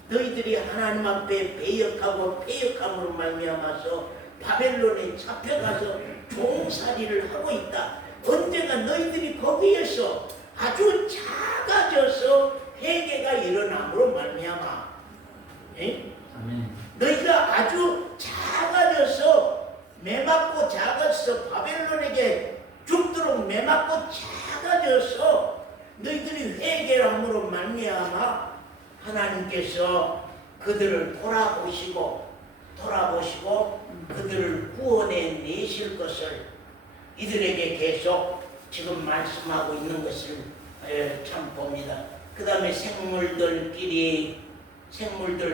너희들이 하나님 앞에 배역하고 패역함으로 말미암아서 바벨론에 잡혀가서 종살이를 하고 있다. 언젠가 너희들이 거기에서 아주 작아져서 회개가 일어남으로 말미암아. 아멘. 너희가 아주 작아져서 매맞고 작아서 바벨론에게 죽도록 매맞고 작아져서 너희들이 회개를 함으로 말미암아 하나님께서 그들을 돌아보시고 그들을 구원해 내실 것을 이들에게 계속 지금 말씀하고 있는 것을 참 봅니다. 그 다음에 생물들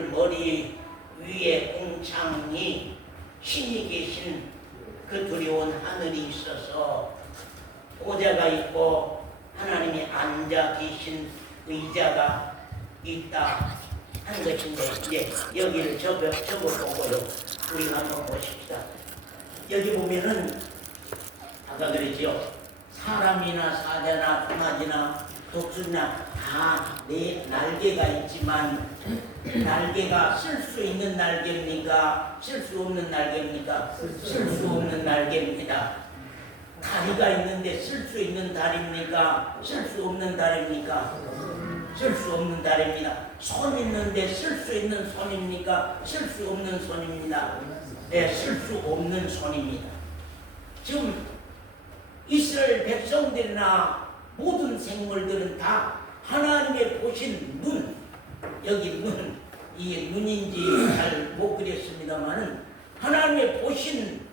머리 위에 공창이 신이 계신 그 두려운 하늘이 있어서 보좌가 있고 하나님이 앉아 계신 의자가 있다 하는 것인데, 이제 여기를 접어보고요. 우리가 한번 보십시다. 여기 보면은 아까 그랬지요. 사람이나 사자나 강아지나 독수리나 다 내 날개가 있지만 날개가 쓸 수 있는 날개입니까? 쓸 수 없는 날개입니까? 쓸 수 없는 날개입니다. 다리가 있는데 쓸 수 있는 다리입니까? 쓸 수 없는 다리입니까? 쓸 수 없는 다리입니다. 손 있는데 쓸 수 있는 손입니까? 쓸 수 없는 손입니다. 네, 쓸 수 없는 손입니다. 지금 이스라엘 백성들이나 모든 생물들은 다 하나님의 보신 눈, 여기 눈, 이게 눈인지 잘 못 그렸습니다만은 하나님의 보신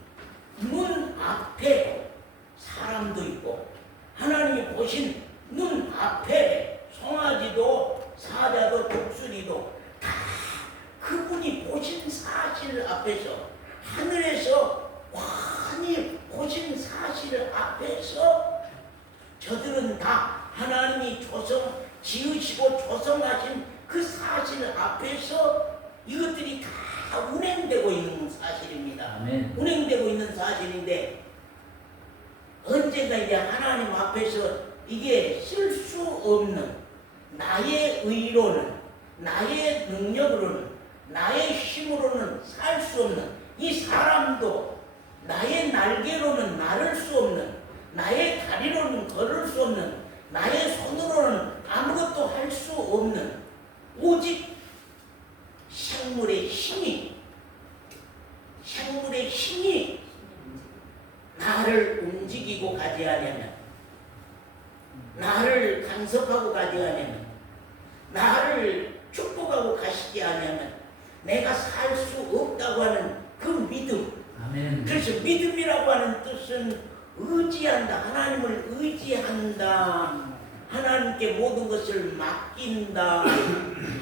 눈 앞에 사람도 있고 하나님이 보신 눈 앞에 송아지도 사자도 독수리도 다 그분이 보신 사실 앞에서 하늘에서 환히 보신 사실 앞에서 저들은 다 하나님이 지으시고 조성하신 그 사실 앞에서 이것들이 다 운행되고 있는 사실입니다. 아멘. 운행되고 있는 사실인데 언젠가 이제 하나님 앞에서 이게 쓸 수 없는 나의 의로는 나의 능력으로는 나의 힘으로는 살 수 없는 이 사람도 나의 날개로는 나를 수 없는 나의 다리로는 걸을 수 없는 나의 손으로는 아무것도 할 수 없는 오직 생물의 힘이 나를 움직이고 가지 않으면 나를 간섭하고 가지 않으면 나를 축복하고 가시지 않으면 내가 살 수 없다고 하는 그 믿음. 아멘. 그래서 믿음이라고 하는 뜻은 의지한다. 하나님을 의지한다. 하나님께 모든 것을 맡긴다.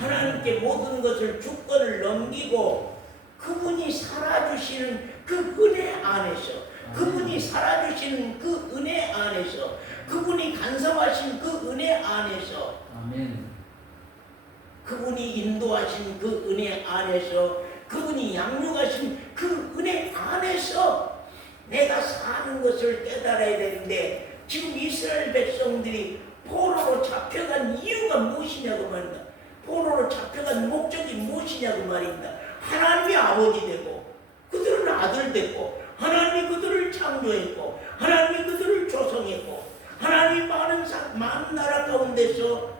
하나님께 모든 것을 주권을 넘기고 그분이 살아주시는 그 은혜 안에서 그분이 살아주시는 그 은혜 안에서 그분이 간섭하신 그 은혜 안에서 아멘. 그분이 인도하신 그 은혜 안에서 그분이 양육하신 그 은혜 안에서 내가 사는 것을 깨달아야 되는데 지금 이스라엘 백성들이 포로로 잡혀간 이유가 무엇이냐고 말입니다. 포로로 잡혀간 목적이 무엇이냐고 말입니다. 하나님이 아버지 되고 그들은 아들 됐고 하나님이 그들을 창조했고 하나님이 그들을 조성했고 하나님이 많은 나라 가운데서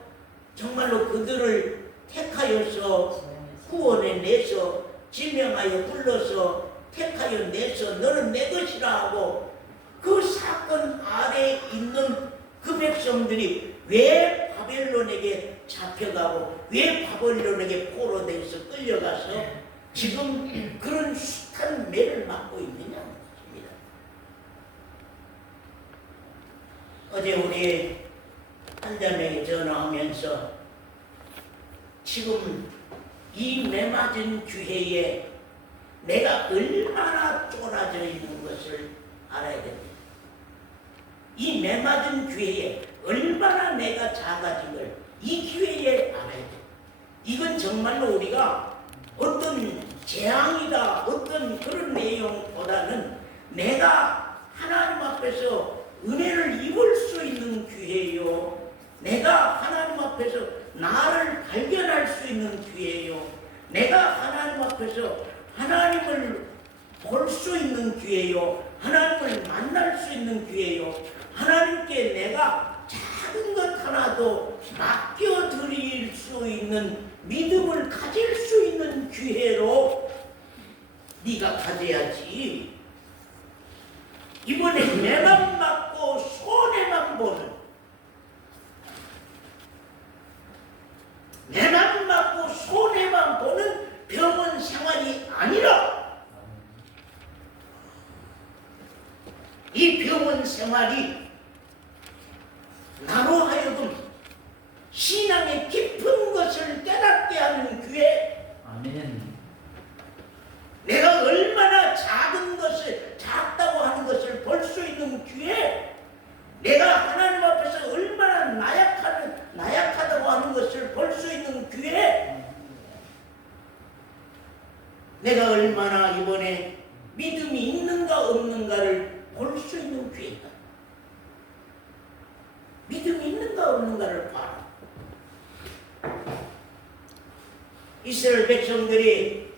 정말로 그들을 택하여서 구원해 내서 지명하여 불러서 택하여 내서 너는 내 것이라 하고 그 사건 아래에 있는 그 백성들이 왜 바벨론에게 잡혀가고 왜 바벨론에게 포로돼서 끌려가서 지금 그런 숱한 매를 맞고 있느냐 것입니다. 어제 우리 한 자매에게 전화하면서 지금 이 매맞은 기회에 내가 얼마나 쫄아져 있는 것을 알아야 됩니다. 이 매맞은 기회에 얼마나 내가 작아진 걸 이 기회에 알아야 돼. 이건 정말로 우리가 어떤 재앙이다 어떤 그런 내용보다는 내가 하나님 앞에서 은혜를 입을 수 있는 기회요. 내가 하나님 앞에서 나를 발견할 수 있는 기회요. 내가 하나님 앞에서 하나님을 볼 수 있는 기회요. 하나님을 만날 수 있는 기회요. 하나님께 내가 작은 것 하나도 맡겨드릴 수 있는 믿음을 가질 수 있는 기회로 네가 가져야지. 이번에 내만 맞고 손해만 보는, 내만 맞고 손해만 보는 병원 생활이 아니라 이 병원 생활이 나로 하여금 신앙의 깊은 것을 깨닫게 하는 기회. 아멘. 내가 얼마나 작은 것을, 작다고 하는 것을 볼 수 있는 기회. 내가 하나님 앞에서 얼마나 나약하다고 하는 것을 볼 수 있는 기회. 내가 얼마나 이번에 믿음이 있는가 없는가를 볼 수 있는 기회다. 믿음이 있는가 없는가를 봐라. 이스라엘 백성들이,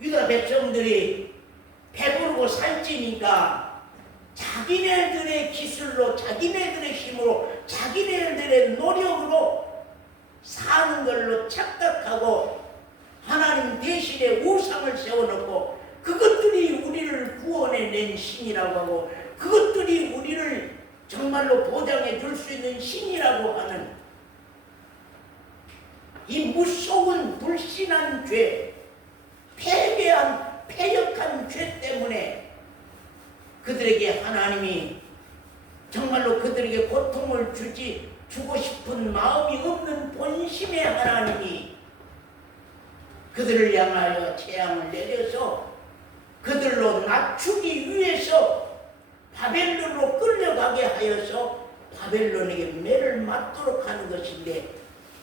유다 백성들이 배부르고 살찌니까 자기네들의 기술로, 자기네들의 힘으로, 자기네들의 노력으로 사는 걸로 착각하고 하나님 대신에 우상을 세워놓고 그것들이 우리를 구원해낸 신이라고 하고 그것들이 우리를 정말로 보장해 줄 수 있는 신이라고 하는 이 무서운 불신한 죄, 패배한 패역한 죄 때문에 그들에게 하나님이 정말로 그들에게 고통을 주고 싶은 마음이 없는 본심의 하나님이 그들을 향하여 재앙을 내려서 그들로 낮추기 위해서 바벨론으로 끌려가게 하여서 바벨론에게 매를 맞도록 하는 것인데,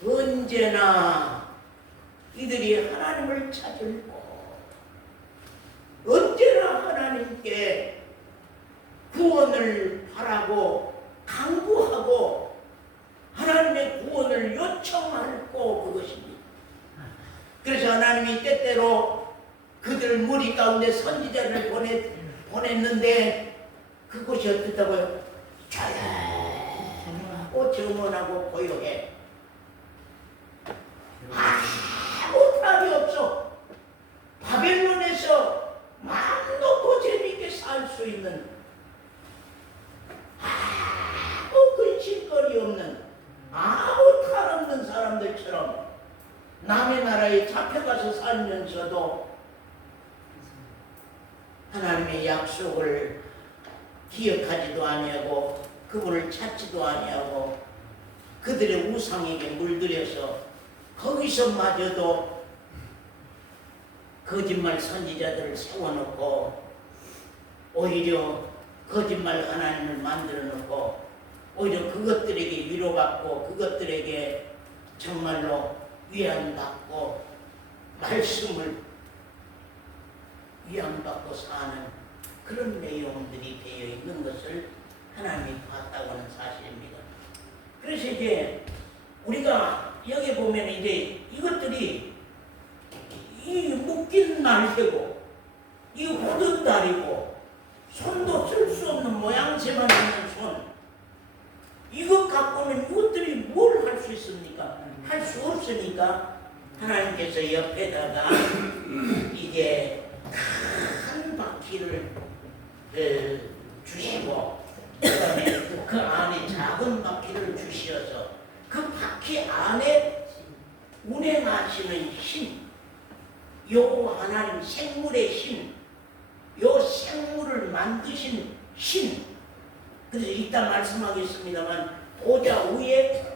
언제나 이들이 하나님을 찾을고 언제나 하나님께 구원을 바라고 간구하고 하나님의 구원을 요청하고 그것입니다. 그래서 하나님이 때때로 그들 무리 가운데 선지자를 보냈는데 그것이 어떻다고요? 조용하고 정원하고 고요해. 아무 답이 없어. 바벨론에서 마음 놓고 재밌게 살 수 있는, 아무 근심거리 없는, 아무 탈 없는 사람들처럼 남의 나라에 잡혀가서 살면서도 하나님의 약속을 기억하지도 아니하고 그분을 찾지도 아니하고 그들의 우상에게 물들여서 거기서마저도 거짓말 선지자들을 세워놓고 오히려 거짓말 하나님을 만들어 놓고 오히려 그것들에게 위로받고 그것들에게 정말로 위안받고 말씀을 위안받고 사는 그런 내용들이 되어 있는 것을 하나님이 봤다고 하는 사실입니다. 그래서 이제 우리가 여기 보면 이제 이것들이 이 묶인 날개고 이 굳은 다리고 손도 쓸 수 없는 모양새만 있는 손, 이것 갖고는 이것들이 뭘 할 수 있습니까? 할 수 없으니까 하나님께서 옆에다가 이게 큰 바퀴를 주시고 그다음에 그 안에 작은 바퀴를 주시어서 그 바퀴 안에 운행하시는 힘, 요 하나님 생물의 힘, 요 생물을 만드신 힘. 그래서 이따 말씀하겠습니다만 보좌 위에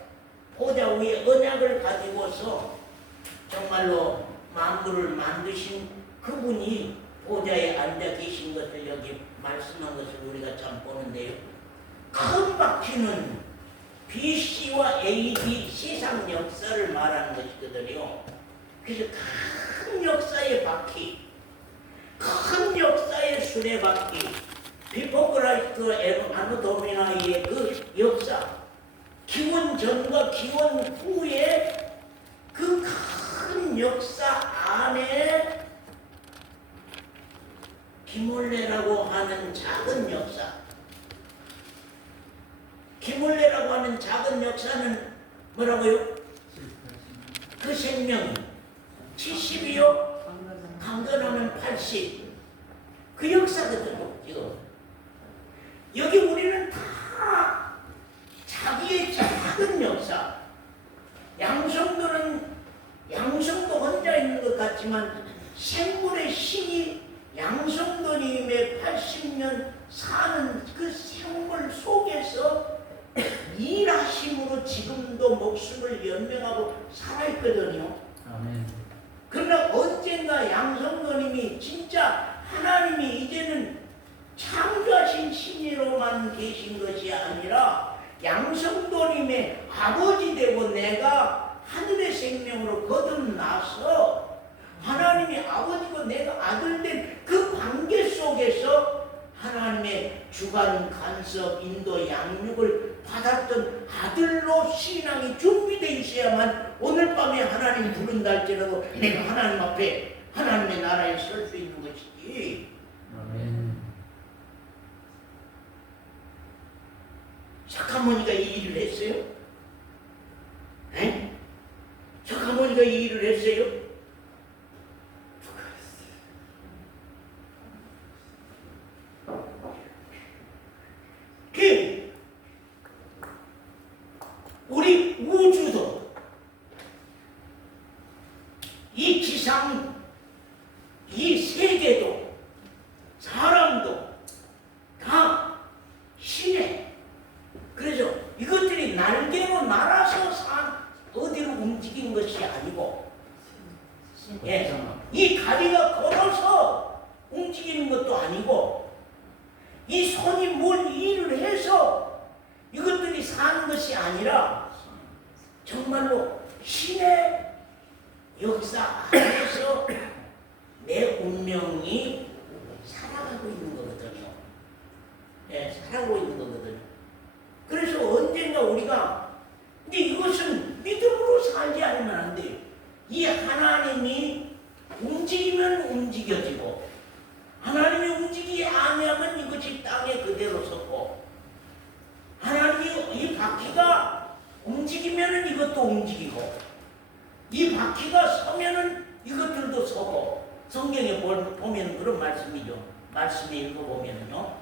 언약을 가지고서 정말로 만물을 만드신 그분이 보좌에 앉아 계신 것을 여기 말씀한 것을 우리가 참 보는데요. 큰 바퀴는 BC와 AD 세상 역사를 말하는 것이거든요. 그래서 큰 역사의 바퀴, 큰 역사의 수레바퀴, 비포 크라이스트 아노 도미나이의 그 역사, 기원 전과 기원 후의 그 큰 역사 안에 기몰레라고 하는 작은 역사, 기몰레라고 하는 작은 역사는 뭐라고요? 그 생명이 70이요, 강건하면 80. 그 역사거든요. 지금 여기 우리는 다 자기의 작은 역사. 양성도는 혼자 있는 것 같지만 생물의 신이 양성도님의 80년 사는 그 생물 속에서 일하심으로 지금도 목숨을 연명하고 살아있거든요. 아멘. 그러나 언젠가 양성도님이 진짜 하나님이 이제는 창조하신 신으로만 계신 것이 아니라 양성도님의 아버지 되고 내가 하늘의 생명으로 거듭나서 하나님이 아버지고 내가 아들 된 그 관계 속에서 하나님의 주관, 간섭, 인도, 양육을 받았던 아들로 신앙이 준비되어 있어야만 오늘 밤에 하나님 부른다 할지라도 내가 하나님 앞에 하나님의 나라에 설 수 있는 것이지. 아멘. 석가모니가 이 일을 했어요? 에? 석가모니가 이 일을 했어요? 그 우리 우주도 이 지상 이 세계도 사람도 다 신의, 그래서 이것들이 날개로 날아서 어디로 움직인 것이 아니고, 예, 이 다리가 걸어서 움직이는 것도 아니고, 이 손이 뭔 일을 해서 이것들이 사는 것이 아니라 정말로 신의 역사 안에서 내 운명이 살아가고 있는 거거든요. 예, 살아가고 있는 거거든요. 그래서 언젠가 우리가, 근데 이것은 믿음으로 살지 않으면 안 돼요. 이 하나님이 움직이면 움직여지고, 하나님이 움직이지 아니하면 이것이 땅에 그대로 섰고, 하나님이 이 바퀴가 움직이면은 이것도 움직이고, 이 바퀴가 서면은 이것들도 서고, 성경에 보면 그런 말씀이죠. 말씀에 읽어보면요.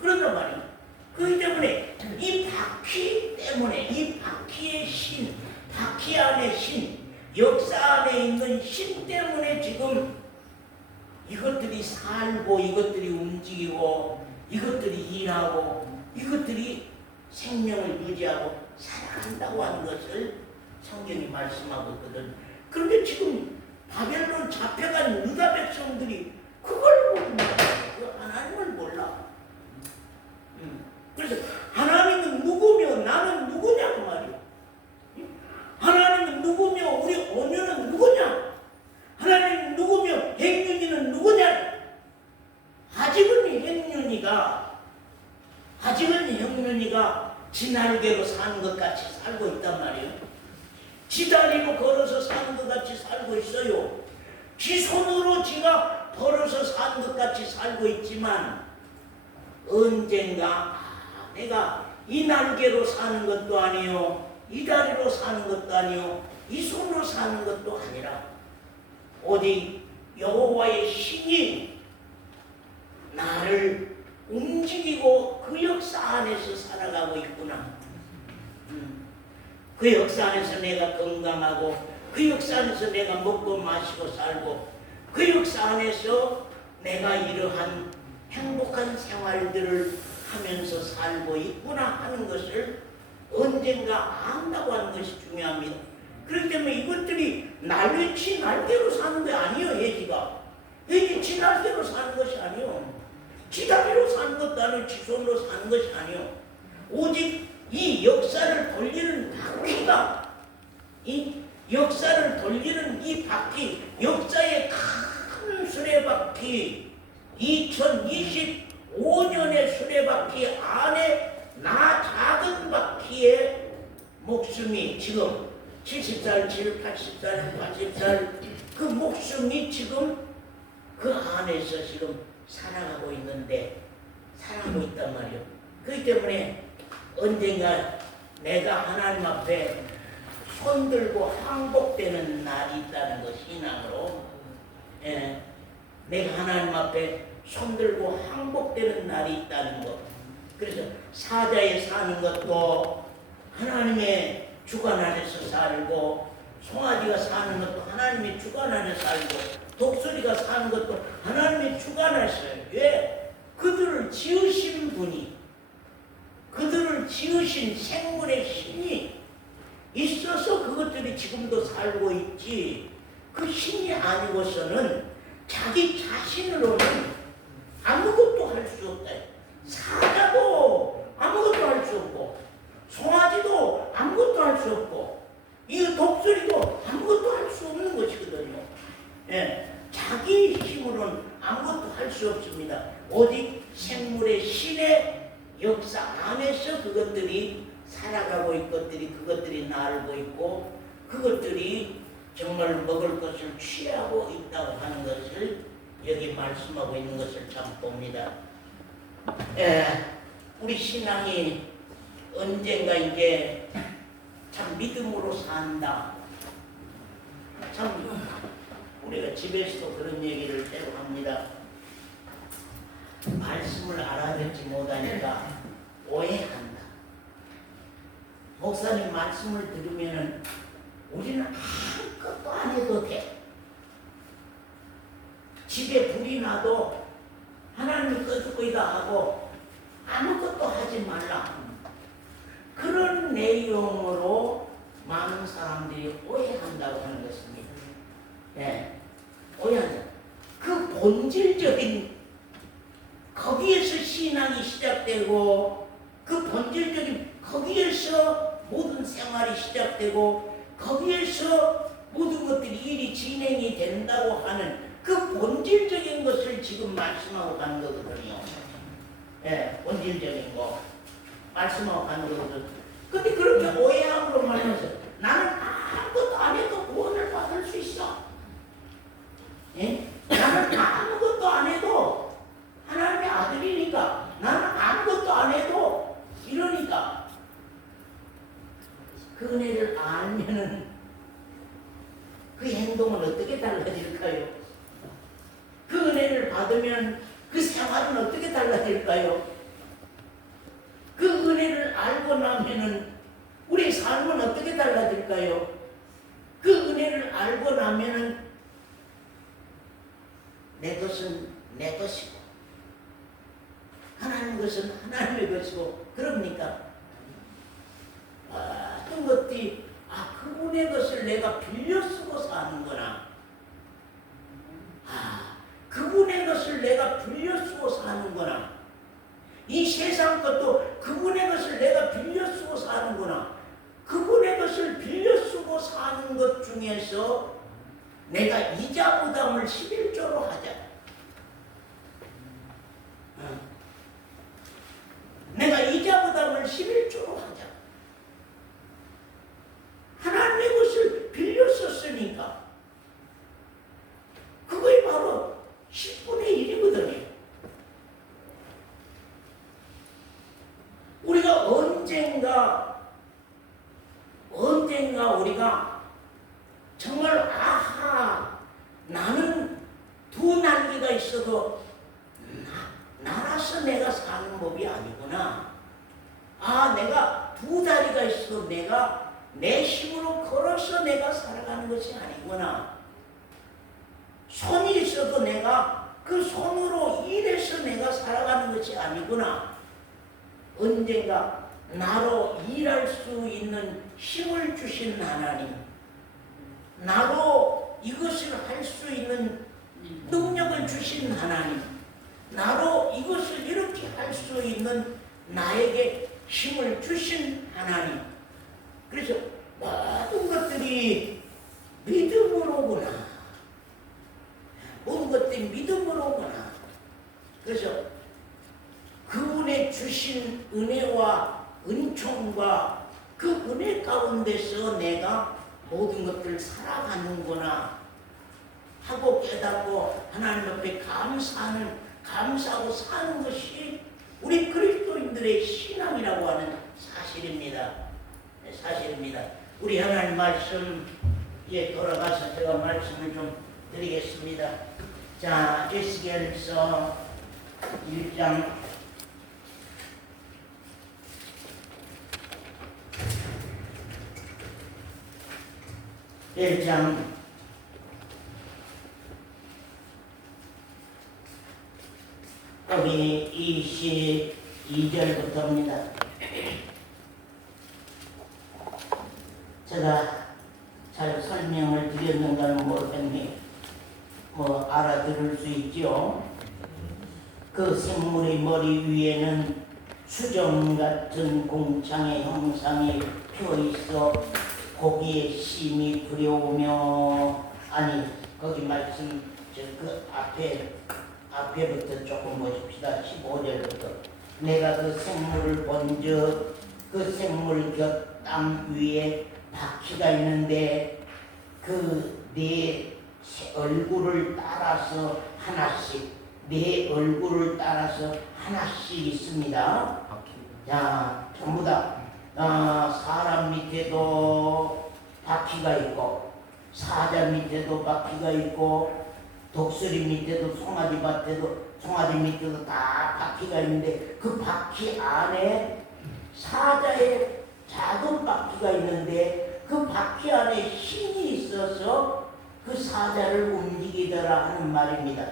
그런단 말이에요. 그렇기 때문에 이 바퀴 때문에, 이 바퀴의 신, 바퀴 안에 신, 역사 안에 있는 신 때문에 지금 이것들이 살고, 이것들이 움직이고, 이것들이 일하고, 이것들이 생명을 유지하고 살아간다고 하는 것을 성경이 말씀하고 있거든. 그런데 지금 바벨론 잡혀간 유다 백성들이 그걸 모른다. 하나님을 몰라. 그래서 하나님은 누구며 나는 누구냐 그 말이야. 하나님은 누구며 우리 온유는 누구냐? 하나님은 누구며 행윤이는 누구냐? 아직은 행윤이가 지날개로 사는 것 같이 살고 있단 말이에요. 지다리로 걸어서 사는 것 같이 살고 있어요. 지 손으로 지가 걸어서 사는 것 같이 살고 있지만 언젠가 내가 이 날개로 사는 것도 아니요, 이 다리로 사는 것도 아니요, 이 손으로 사는 것도 아니라 오직 여호와의 신이 나를 움직이고 그 역사 안에서 살아가고 있구나. 그 역사 안에서 내가 건강하고, 그 역사 안에서 내가 먹고 마시고 살고, 그 역사 안에서 내가 이러한 행복한 생활들을 하면서 살고 있구나 하는 것을 언젠가 안다고 하는 것이 중요합니다. 그렇기 때문에 이것들이 날개치 날개로 사는 게 아니에요. 얘기 지 날개로 사는 것이 아니에요. 지 다리로 사는 것도 아니에요. 지 손으로 사는 것이 아니에요. 오직 이 역사를 돌리는 바퀴가, 이 역사를 돌리는 이 바퀴, 역사의 큰 수레바퀴, 2025년의 수레바퀴 안에 나 작은 바퀴의 목숨이 지금 70살, 80살, 80살 그 목숨이 지금 그 안에서 지금 살아가고 있는데 살아가고 있단 말이에요. 그렇기 때문에 언젠가 내가 하나님 앞에 손들고 항복되는 날이 있다는 것 신앙으로 예, 내가 하나님 앞에 손들고 항복되는 날이 있다는 것. 그래서 사자에 사는 것도 하나님의 주관 안에서 살고 송아지가 사는 것도 하나님의 주관 안에 살고 독수리가 사는 것도 하나님의 주관 안에서 왜? 그들을 지으신 분이 그들을 지으신 생물의 힘이 있어서 그것들이 지금도 살고 있지 그 힘이 아니고서는 자기 자신으로는 아무것도 할 수 없다. 사자도 아무것도 할 수 없고 송아지도 아무것도 할 수 없고 이 독수리도 아무것도 할 수 없는 것이거든요. 예, 자기 힘으로는 아무것도 할 수 없습니다. 오직 생물의 신의 역사 안에서 그것들이 살아가고 그것들이 날고 있고 그것들이 정말 먹을 것을 취하고 있다고 하는 것을 여기 말씀하고 있는 것을 참 봅니다. 우리 신앙이 언젠가 이제 참 믿음으로 산다. 참 우리가 집에서도 그런 얘기를 때로 합니다. 말씀을 알아듣지 못하니까 오해한다. 목사님 말씀을 들으면은 우리는 아무것도 안 해도 돼. 집에 불이 나도 하나님 꺼주고이다 하고 아무것도 하지 말라. 그런 내용으로 많은 사람들이 오해한다고 하는 것입니다. 네, 오해한다. 그 본질적인 거기에서 신앙이 시작되고 그 본질적인 거기에서 모든 생활이 시작되고 거기에서 모든 것들이 일이 진행이 된다고 하는 그 본질적인 것을 지금 말씀하고 가는 거거든요. 예, 본질적인 거 말씀하고 가는 거거든. 근데 그렇게 오해함으로 말해서 나는 아무것도 안 해도 구원을 받을 수 있어. 예? 나는 아무것도 안 해도 하나님의 아들이니까 나는 아무것도 안 해도 이러니까 그 은혜를 알면은 그 행동은 어떻게 달라질까요? 그 은혜를 받으면 그 생활은 어떻게 달라질까요? 그 은혜를 알고 나면은 우리 삶은 어떻게 달라질까요? 그 은혜를 알고 나면은 내 것은 내 것이고 하나님 것은 하나님의 것이고 그럽니까? 어떤 것들이 그분의 것을 내가 빌려 쓰고 사는구나. 그분의 것을 내가 빌려 쓰고 사는구나. 이 세상 것도 그분의 것을 내가 빌려 쓰고 사는구나. 그분의 것을 빌려 쓰고 사는 것 중에서 내가 이자 부담을 11조로 하자. 내가 이자 부담을 11조로 하자. 하나님의 것을 빌려 썼으니까 그거이 바로 10분의 1이거든요. 우리가 언젠가 우리가 정말 나는 두 날개가 있어도 날아서 내가 사는 법이 아니구나. 내가 두 다리가 있어도 내가 내 힘으로 걸어서 내가 살아가는 것이 아니구나. 손이 있어도 내가 그 손으로 일해서 내가 살아가는 것이 아니구나. 언젠가 나로 일할 수 있는 힘을 주신 하나님, 나로 이것을 할 수 있는 능력을 주신 하나님, 나로 이것을 이렇게 할 수 있는 나에게 힘을 주신 하나님. 그래서 모든 것들이 믿음으로구나. 모든 것들이 믿음으로구나. 그래서 그분의 주신 은혜와 은총과 그 은혜 가운데서 내가 모든 것들을 살아가는구나 하고 깨닫고 하나님 앞에 감사하고 사는 것이 우리 그리스도인들의 신앙이라고 하는 사실입니다. 네, 사실입니다. 우리 하나님 말씀에 돌아가서 제가 말씀을 좀 드리겠습니다. 자, 에스겔서 1장 1장 22절부터입니다. 제가 잘 설명을 드렸는가는 모르겠네. 알아들을 수 있죠. 그 생물의 머리 위에는 수정 같은 공창의 형상이 펴 있어 고기의 심이 두려우며 아니 거기 말씀 그 앞에부터 조금 보십시다. 15절부터 내가 그 생물을 본즉 그 생물 곁 땅 위에 바퀴가 있는데 그 네 얼굴을 따라서 하나씩 네 얼굴을 따라서 하나씩 있습니다. 자, 전부 다 사람 밑에도 바퀴가 있고 사자 밑에도 바퀴가 있고 독수리 밑에도 송아지 밑에도 다 바퀴가 있는데 그 바퀴 안에 사자의 작은 바퀴가 있는데 그 바퀴 안에 힘이 있어서 그 사자를 움직이더라 하는 말입니다.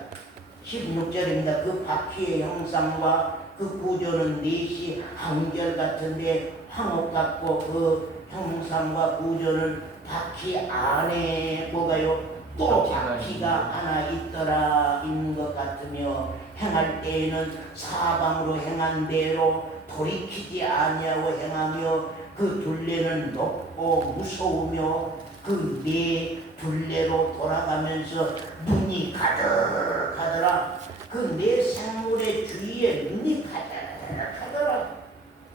16절입니다. 그 바퀴의 형상과 그 구조는 넷이 한결같은데 황옥 같고 그 형상과 구조는 바퀴 안에 뭐가요? 또 바퀴가 하나 있더라 있는 것 같으며 행할 때에는 사방으로 행한 대로 돌이키지 아니하고 행하며 그 둘레는 높고 무서우며 그 네 둘레로 돌아가면서 눈이 가득하더라. 그 네 생물의 주위에 눈이 가득하더라.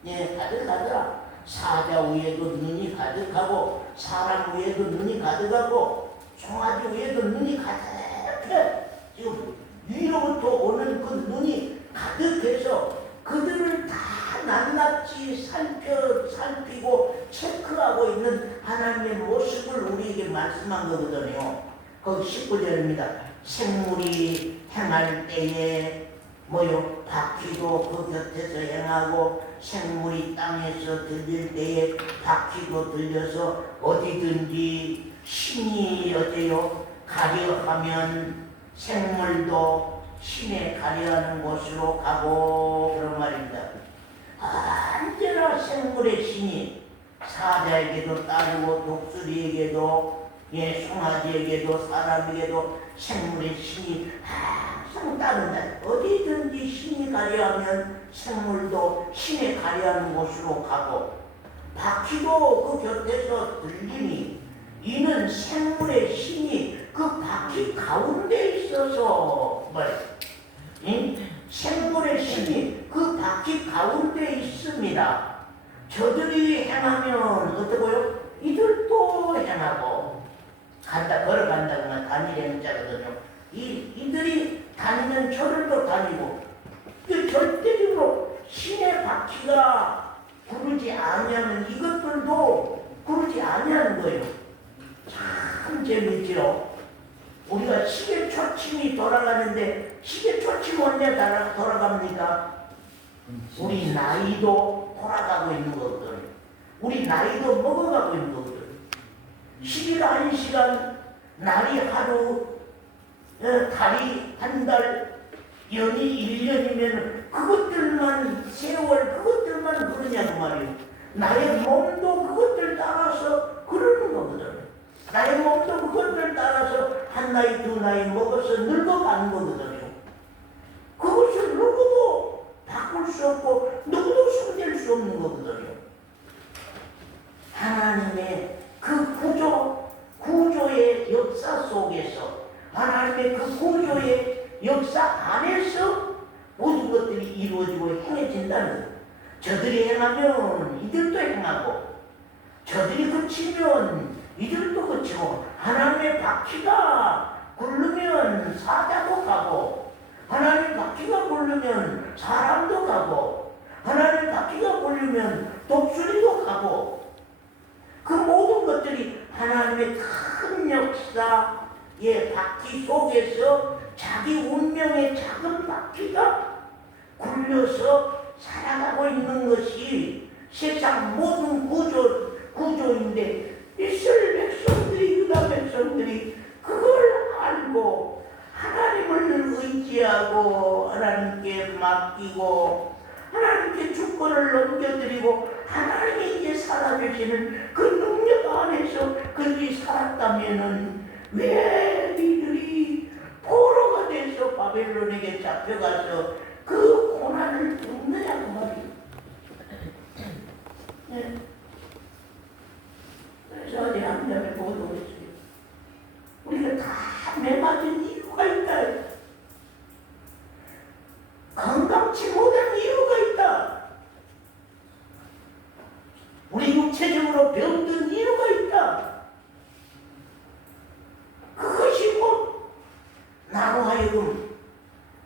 예, 가득하더라. 사자 위에도 눈이 가득하고 사람 위에도 눈이 가득하고 송아지 위에도 눈이 가득해. 지금 위로부터 오는 그 눈이 가득해서 그들을 다 낱낱이 살피고 체크하고 있는 하나님의 모습을 우리에게 말씀한 거거든요. 거기 19절입니다. 생물이 행할 때에 바퀴도 그 곁에서 행하고 생물이 땅에서 들릴 때에 바퀴도 들려서 어디든지 신이 어때요? 가려하면 생물도 신에 가려하는 곳으로 가고 그런 말입니다. 언제나 생물의 신이 사자에게도 따르고 독수리에게도 송아지에게도 사람에게도 생물의 신이 항상 따른다. 어디든지 신이 가려하면 생물도 신에 가려하는 곳으로 가고 바퀴도 그 곁에서 들리니 이는 생물의 신이 그 바퀴 가운데 있어서 생물의 신이 그 바퀴 가운데 있습니다. 저들이 행하면 어떠고요? 이들도 행하고 걸어간다 그러면 다니려는 자거든요. 이들이 다니면 저들도 다니고 절대적으로 신의 바퀴가 구르지 아니하면 이것들도 구르지 아니하는 거예요. 참 재밌죠. 우리가 시계 초침이 돌아가는데 시계 초침 언제 돌아갑니까? 우리 나이도 돌아가고 있는 거거든요. 우리 나이도 먹어가고 있는 거거든요. 시계가 1시간, 날이 하루, 달이 한 달, 연이 1년이면 그것들만 세월 그것들만 그러냐고 말이에요. 나의 몸도 그것들 따라서 그러는 거거든요. 나의 몸도 그것들 따라서 한 나이 두 나이 먹어서 늙어가는 거거든요. 그것을 누구도 바꿀 수 없고 누구도 손댈 수 없는 거거든요. 하나님의 그 구조의 역사 속에서 하나님의 그 구조의 역사 안에서 이루어지고 행해진다는 거예요. 저들이 행하면 이들도 행하고 저들이 그치면 이들도 그치고 하나님의 바퀴가 굴르면 사자도 가고 하나님의 바퀴가 굴르면 사람도 가고 하나님의 바퀴가 굴르면 독수리도 가고 그 모든 것들이 하나님의 큰 역사의 바퀴 속에서 자기 운명의 작은 바퀴가 굴려서 살아가고 있는 것이 세상 모든 구조인데 이스라엘 백성들이 유다 백성들이 그걸 알고 하나님을 의지하고 하나님께 맡기고 하나님께 주권을 넘겨드리고 하나님이 이제 살아주시는 그 능력 안에서 그들이 살았다면은 왜 이들이 포로가 돼서 바벨론에게 잡혀가서 그 고난을 겪느냐고 말이에요. 네. 그래서 어제 한점에 보도했어요. 우리가 다 매맞은 이유가 있다. 건강치 못한 이유가 있다. 우리 육체적으로 병든 이유가 있다. 그것이 곧 나로 하여금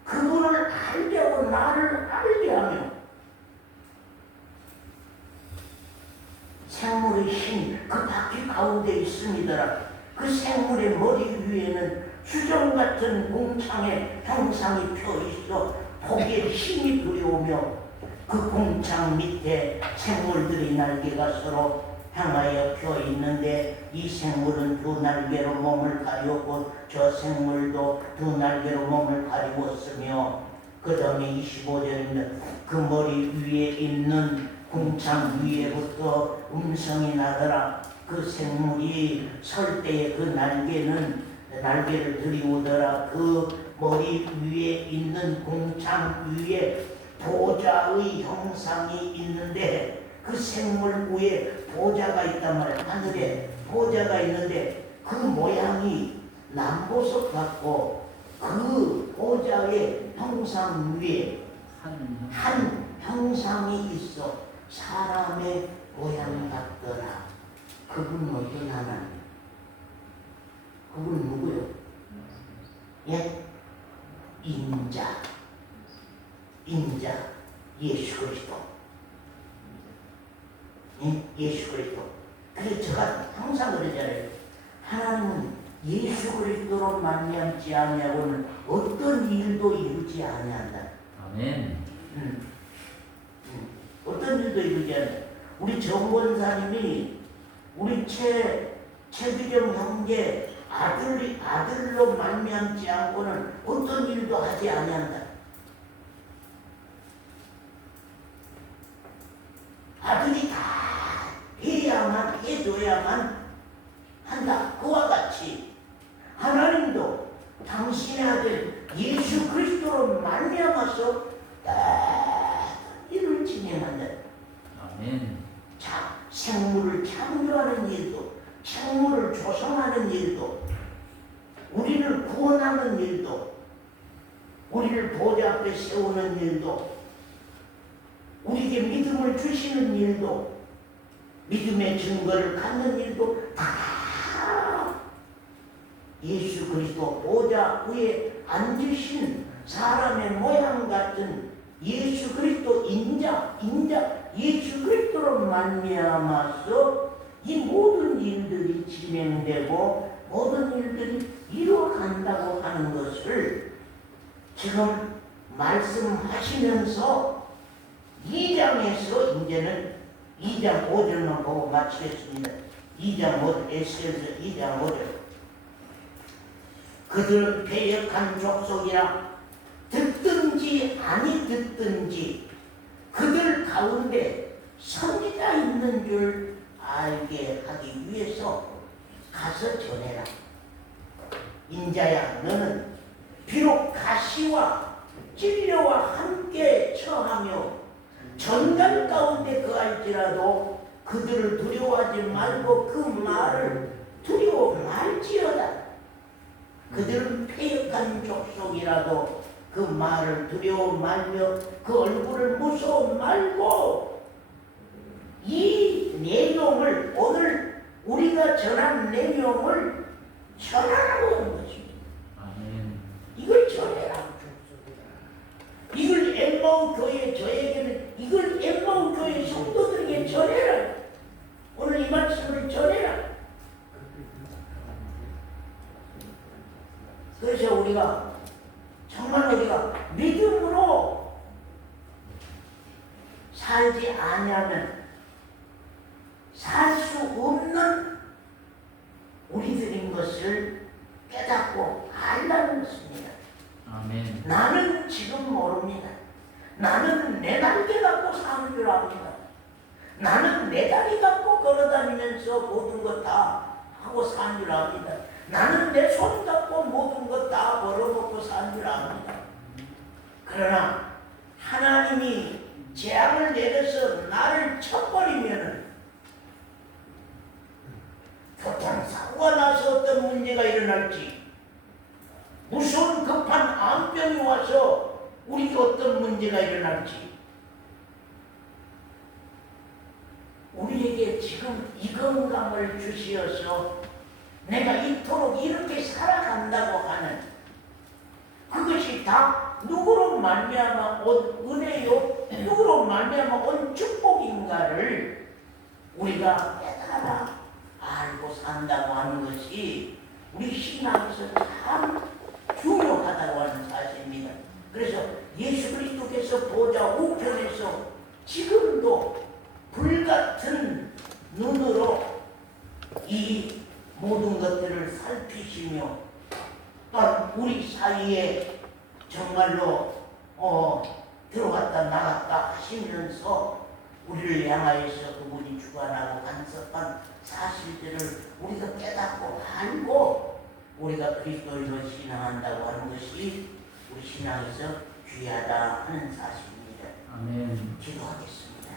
그분을 알게 하고 나를 알게 하며 생물의 힘, 그 바퀴 가운데 있습니다. 그 생물의 머리 위에는 수정 같은 공창의 형상이 펴 있어 보기에 힘이 두려우며 그 공창 밑에 생물들의 날개가 서로 향하여 펴 있는데 이 생물은 두 날개로 몸을 가리웠고 저 생물도 두 날개로 몸을 가리웠으며 그 다음에 25절입니다. 그 머리 위에 있는 공창 위에부터 음성이 나더라. 그 생물이 설 때에 그 날개를 들이우더라. 그 머리 위에 있는 공창 위에 보좌의 형상이 있는데 그 생물 위에 보좌가 있단 말이야. 하늘에 보좌가 있는데 그 모양이 남보석 같고 그 보좌의 형상 위에 한 형상이 있어 사람의 모양 같더라. 그분은 어떤 하나님? 그분은 누구요? 예? 인자 예수 그리스도. 예? 예수 그리스도. 그래서 제가 항상 그러잖아요. 하나님은 예수 그리스도로 말미암지 아니하고는 어떤 일도 이루지 아니한다. 아멘. 어떤 일도 이루지 않는다. 우리 정권사님이 우리 최규정 형제 아들로 말미암지 않고는 어떤 일도 하지 아니한다. 아들이 다 해야만 해줘야만 한다. 그와 같이 하나님도 당신의 아들 예수 그리스도로 말미암아서 다 일을 진행한다. 아멘. 자, 생물을 창조하는 일도, 생물을 조성하는 일도, 우리를 구원하는 일도, 우리를 보좌 앞에 세우는 일도, 우리에게 믿음을 주시는 일도, 믿음의 증거를 갖는 일도 다 예수 그리스도 보좌 위에 앉으신 사람의 모양 같은 예수 그리스도 인자 예수 그리스도로 말미암아서 이 모든 일들이 진행되고 모든 일들이 이루어간다고 하는 것을 지금 말씀하시면서 2장에서 이제는 2장 5절만 보고 마치겠습니다. 2장 5절 에스겔서 2장 5절 그들은 패역한 족속이라 듣든지 아니 듣든지 그들 가운데 선지자 있는 줄 알게 하기 위해서 가서 전해라. 인자야 너는 비록 가시와 찔려와 함께 처하며 전갈 가운데 거할지라도 그들을 두려워하지 말고 그 말을 두려워 말지어다. 그들은 패역한 족속이라도 그 말을 두려워 말며 그 얼굴을 무서워 말고 이 내용을 오늘 우리가 전한 내용을 전하라고 하는 것입니다. 아멘. 이걸 전해라. 이걸 엠마오 교회 저에게는 이걸 엠마오 교회 성도들에게 전해라. 오늘 이 말씀을 전해라. 그래서 우리가 정말 우리가 믿음으로 살지 아니하면 살 수 없는 우리들인 것을 깨닫고 알라는 것입니다. 아멘. 나는 지금 모릅니다. 나는 내 날개 갖고 사는 줄 압니다. 나는 내 다리 갖고 걸어다니면서 모든 것 다 하고 사는 줄 압니다. 나는 내 손 갖고 모든 것 다 벌어먹고 사는 줄 압니다. 그러나 하나님이 재앙을 내려서 나를 쳐버리면 교통사고가 나서 어떤 문제가 일어날지, 무서운 급한 암병이 와서 우리에게 어떤 문제가 일어날지, 우리에게 지금 이 건강을 주시어서 내가 이토록 이렇게 살아간다고 하는 그것이 다 누구로 말미암아 온 은혜요, 누구로 말미암아 온 축복인가를 우리가 깨달아 알고 산다고 하는 것이 우리 신앙에서 참 중요하다고 하는 사실입니다. 그래서 예수 그리스도께서 보좌 우편에서 지금도 불같은 눈으로 이 모든 것들을 살피시며 또 우리 사이에 정말로 들어갔다 나갔다 하시면서 우리를 향하여서 그분이 주관하고 간섭한 사실들을 우리가 깨닫고 알고 우리가 그리스도인으로 신앙한다고 하는 것이 우리 신앙에서 귀하다 하는 사실입니다. 아멘. 기도하겠습니다.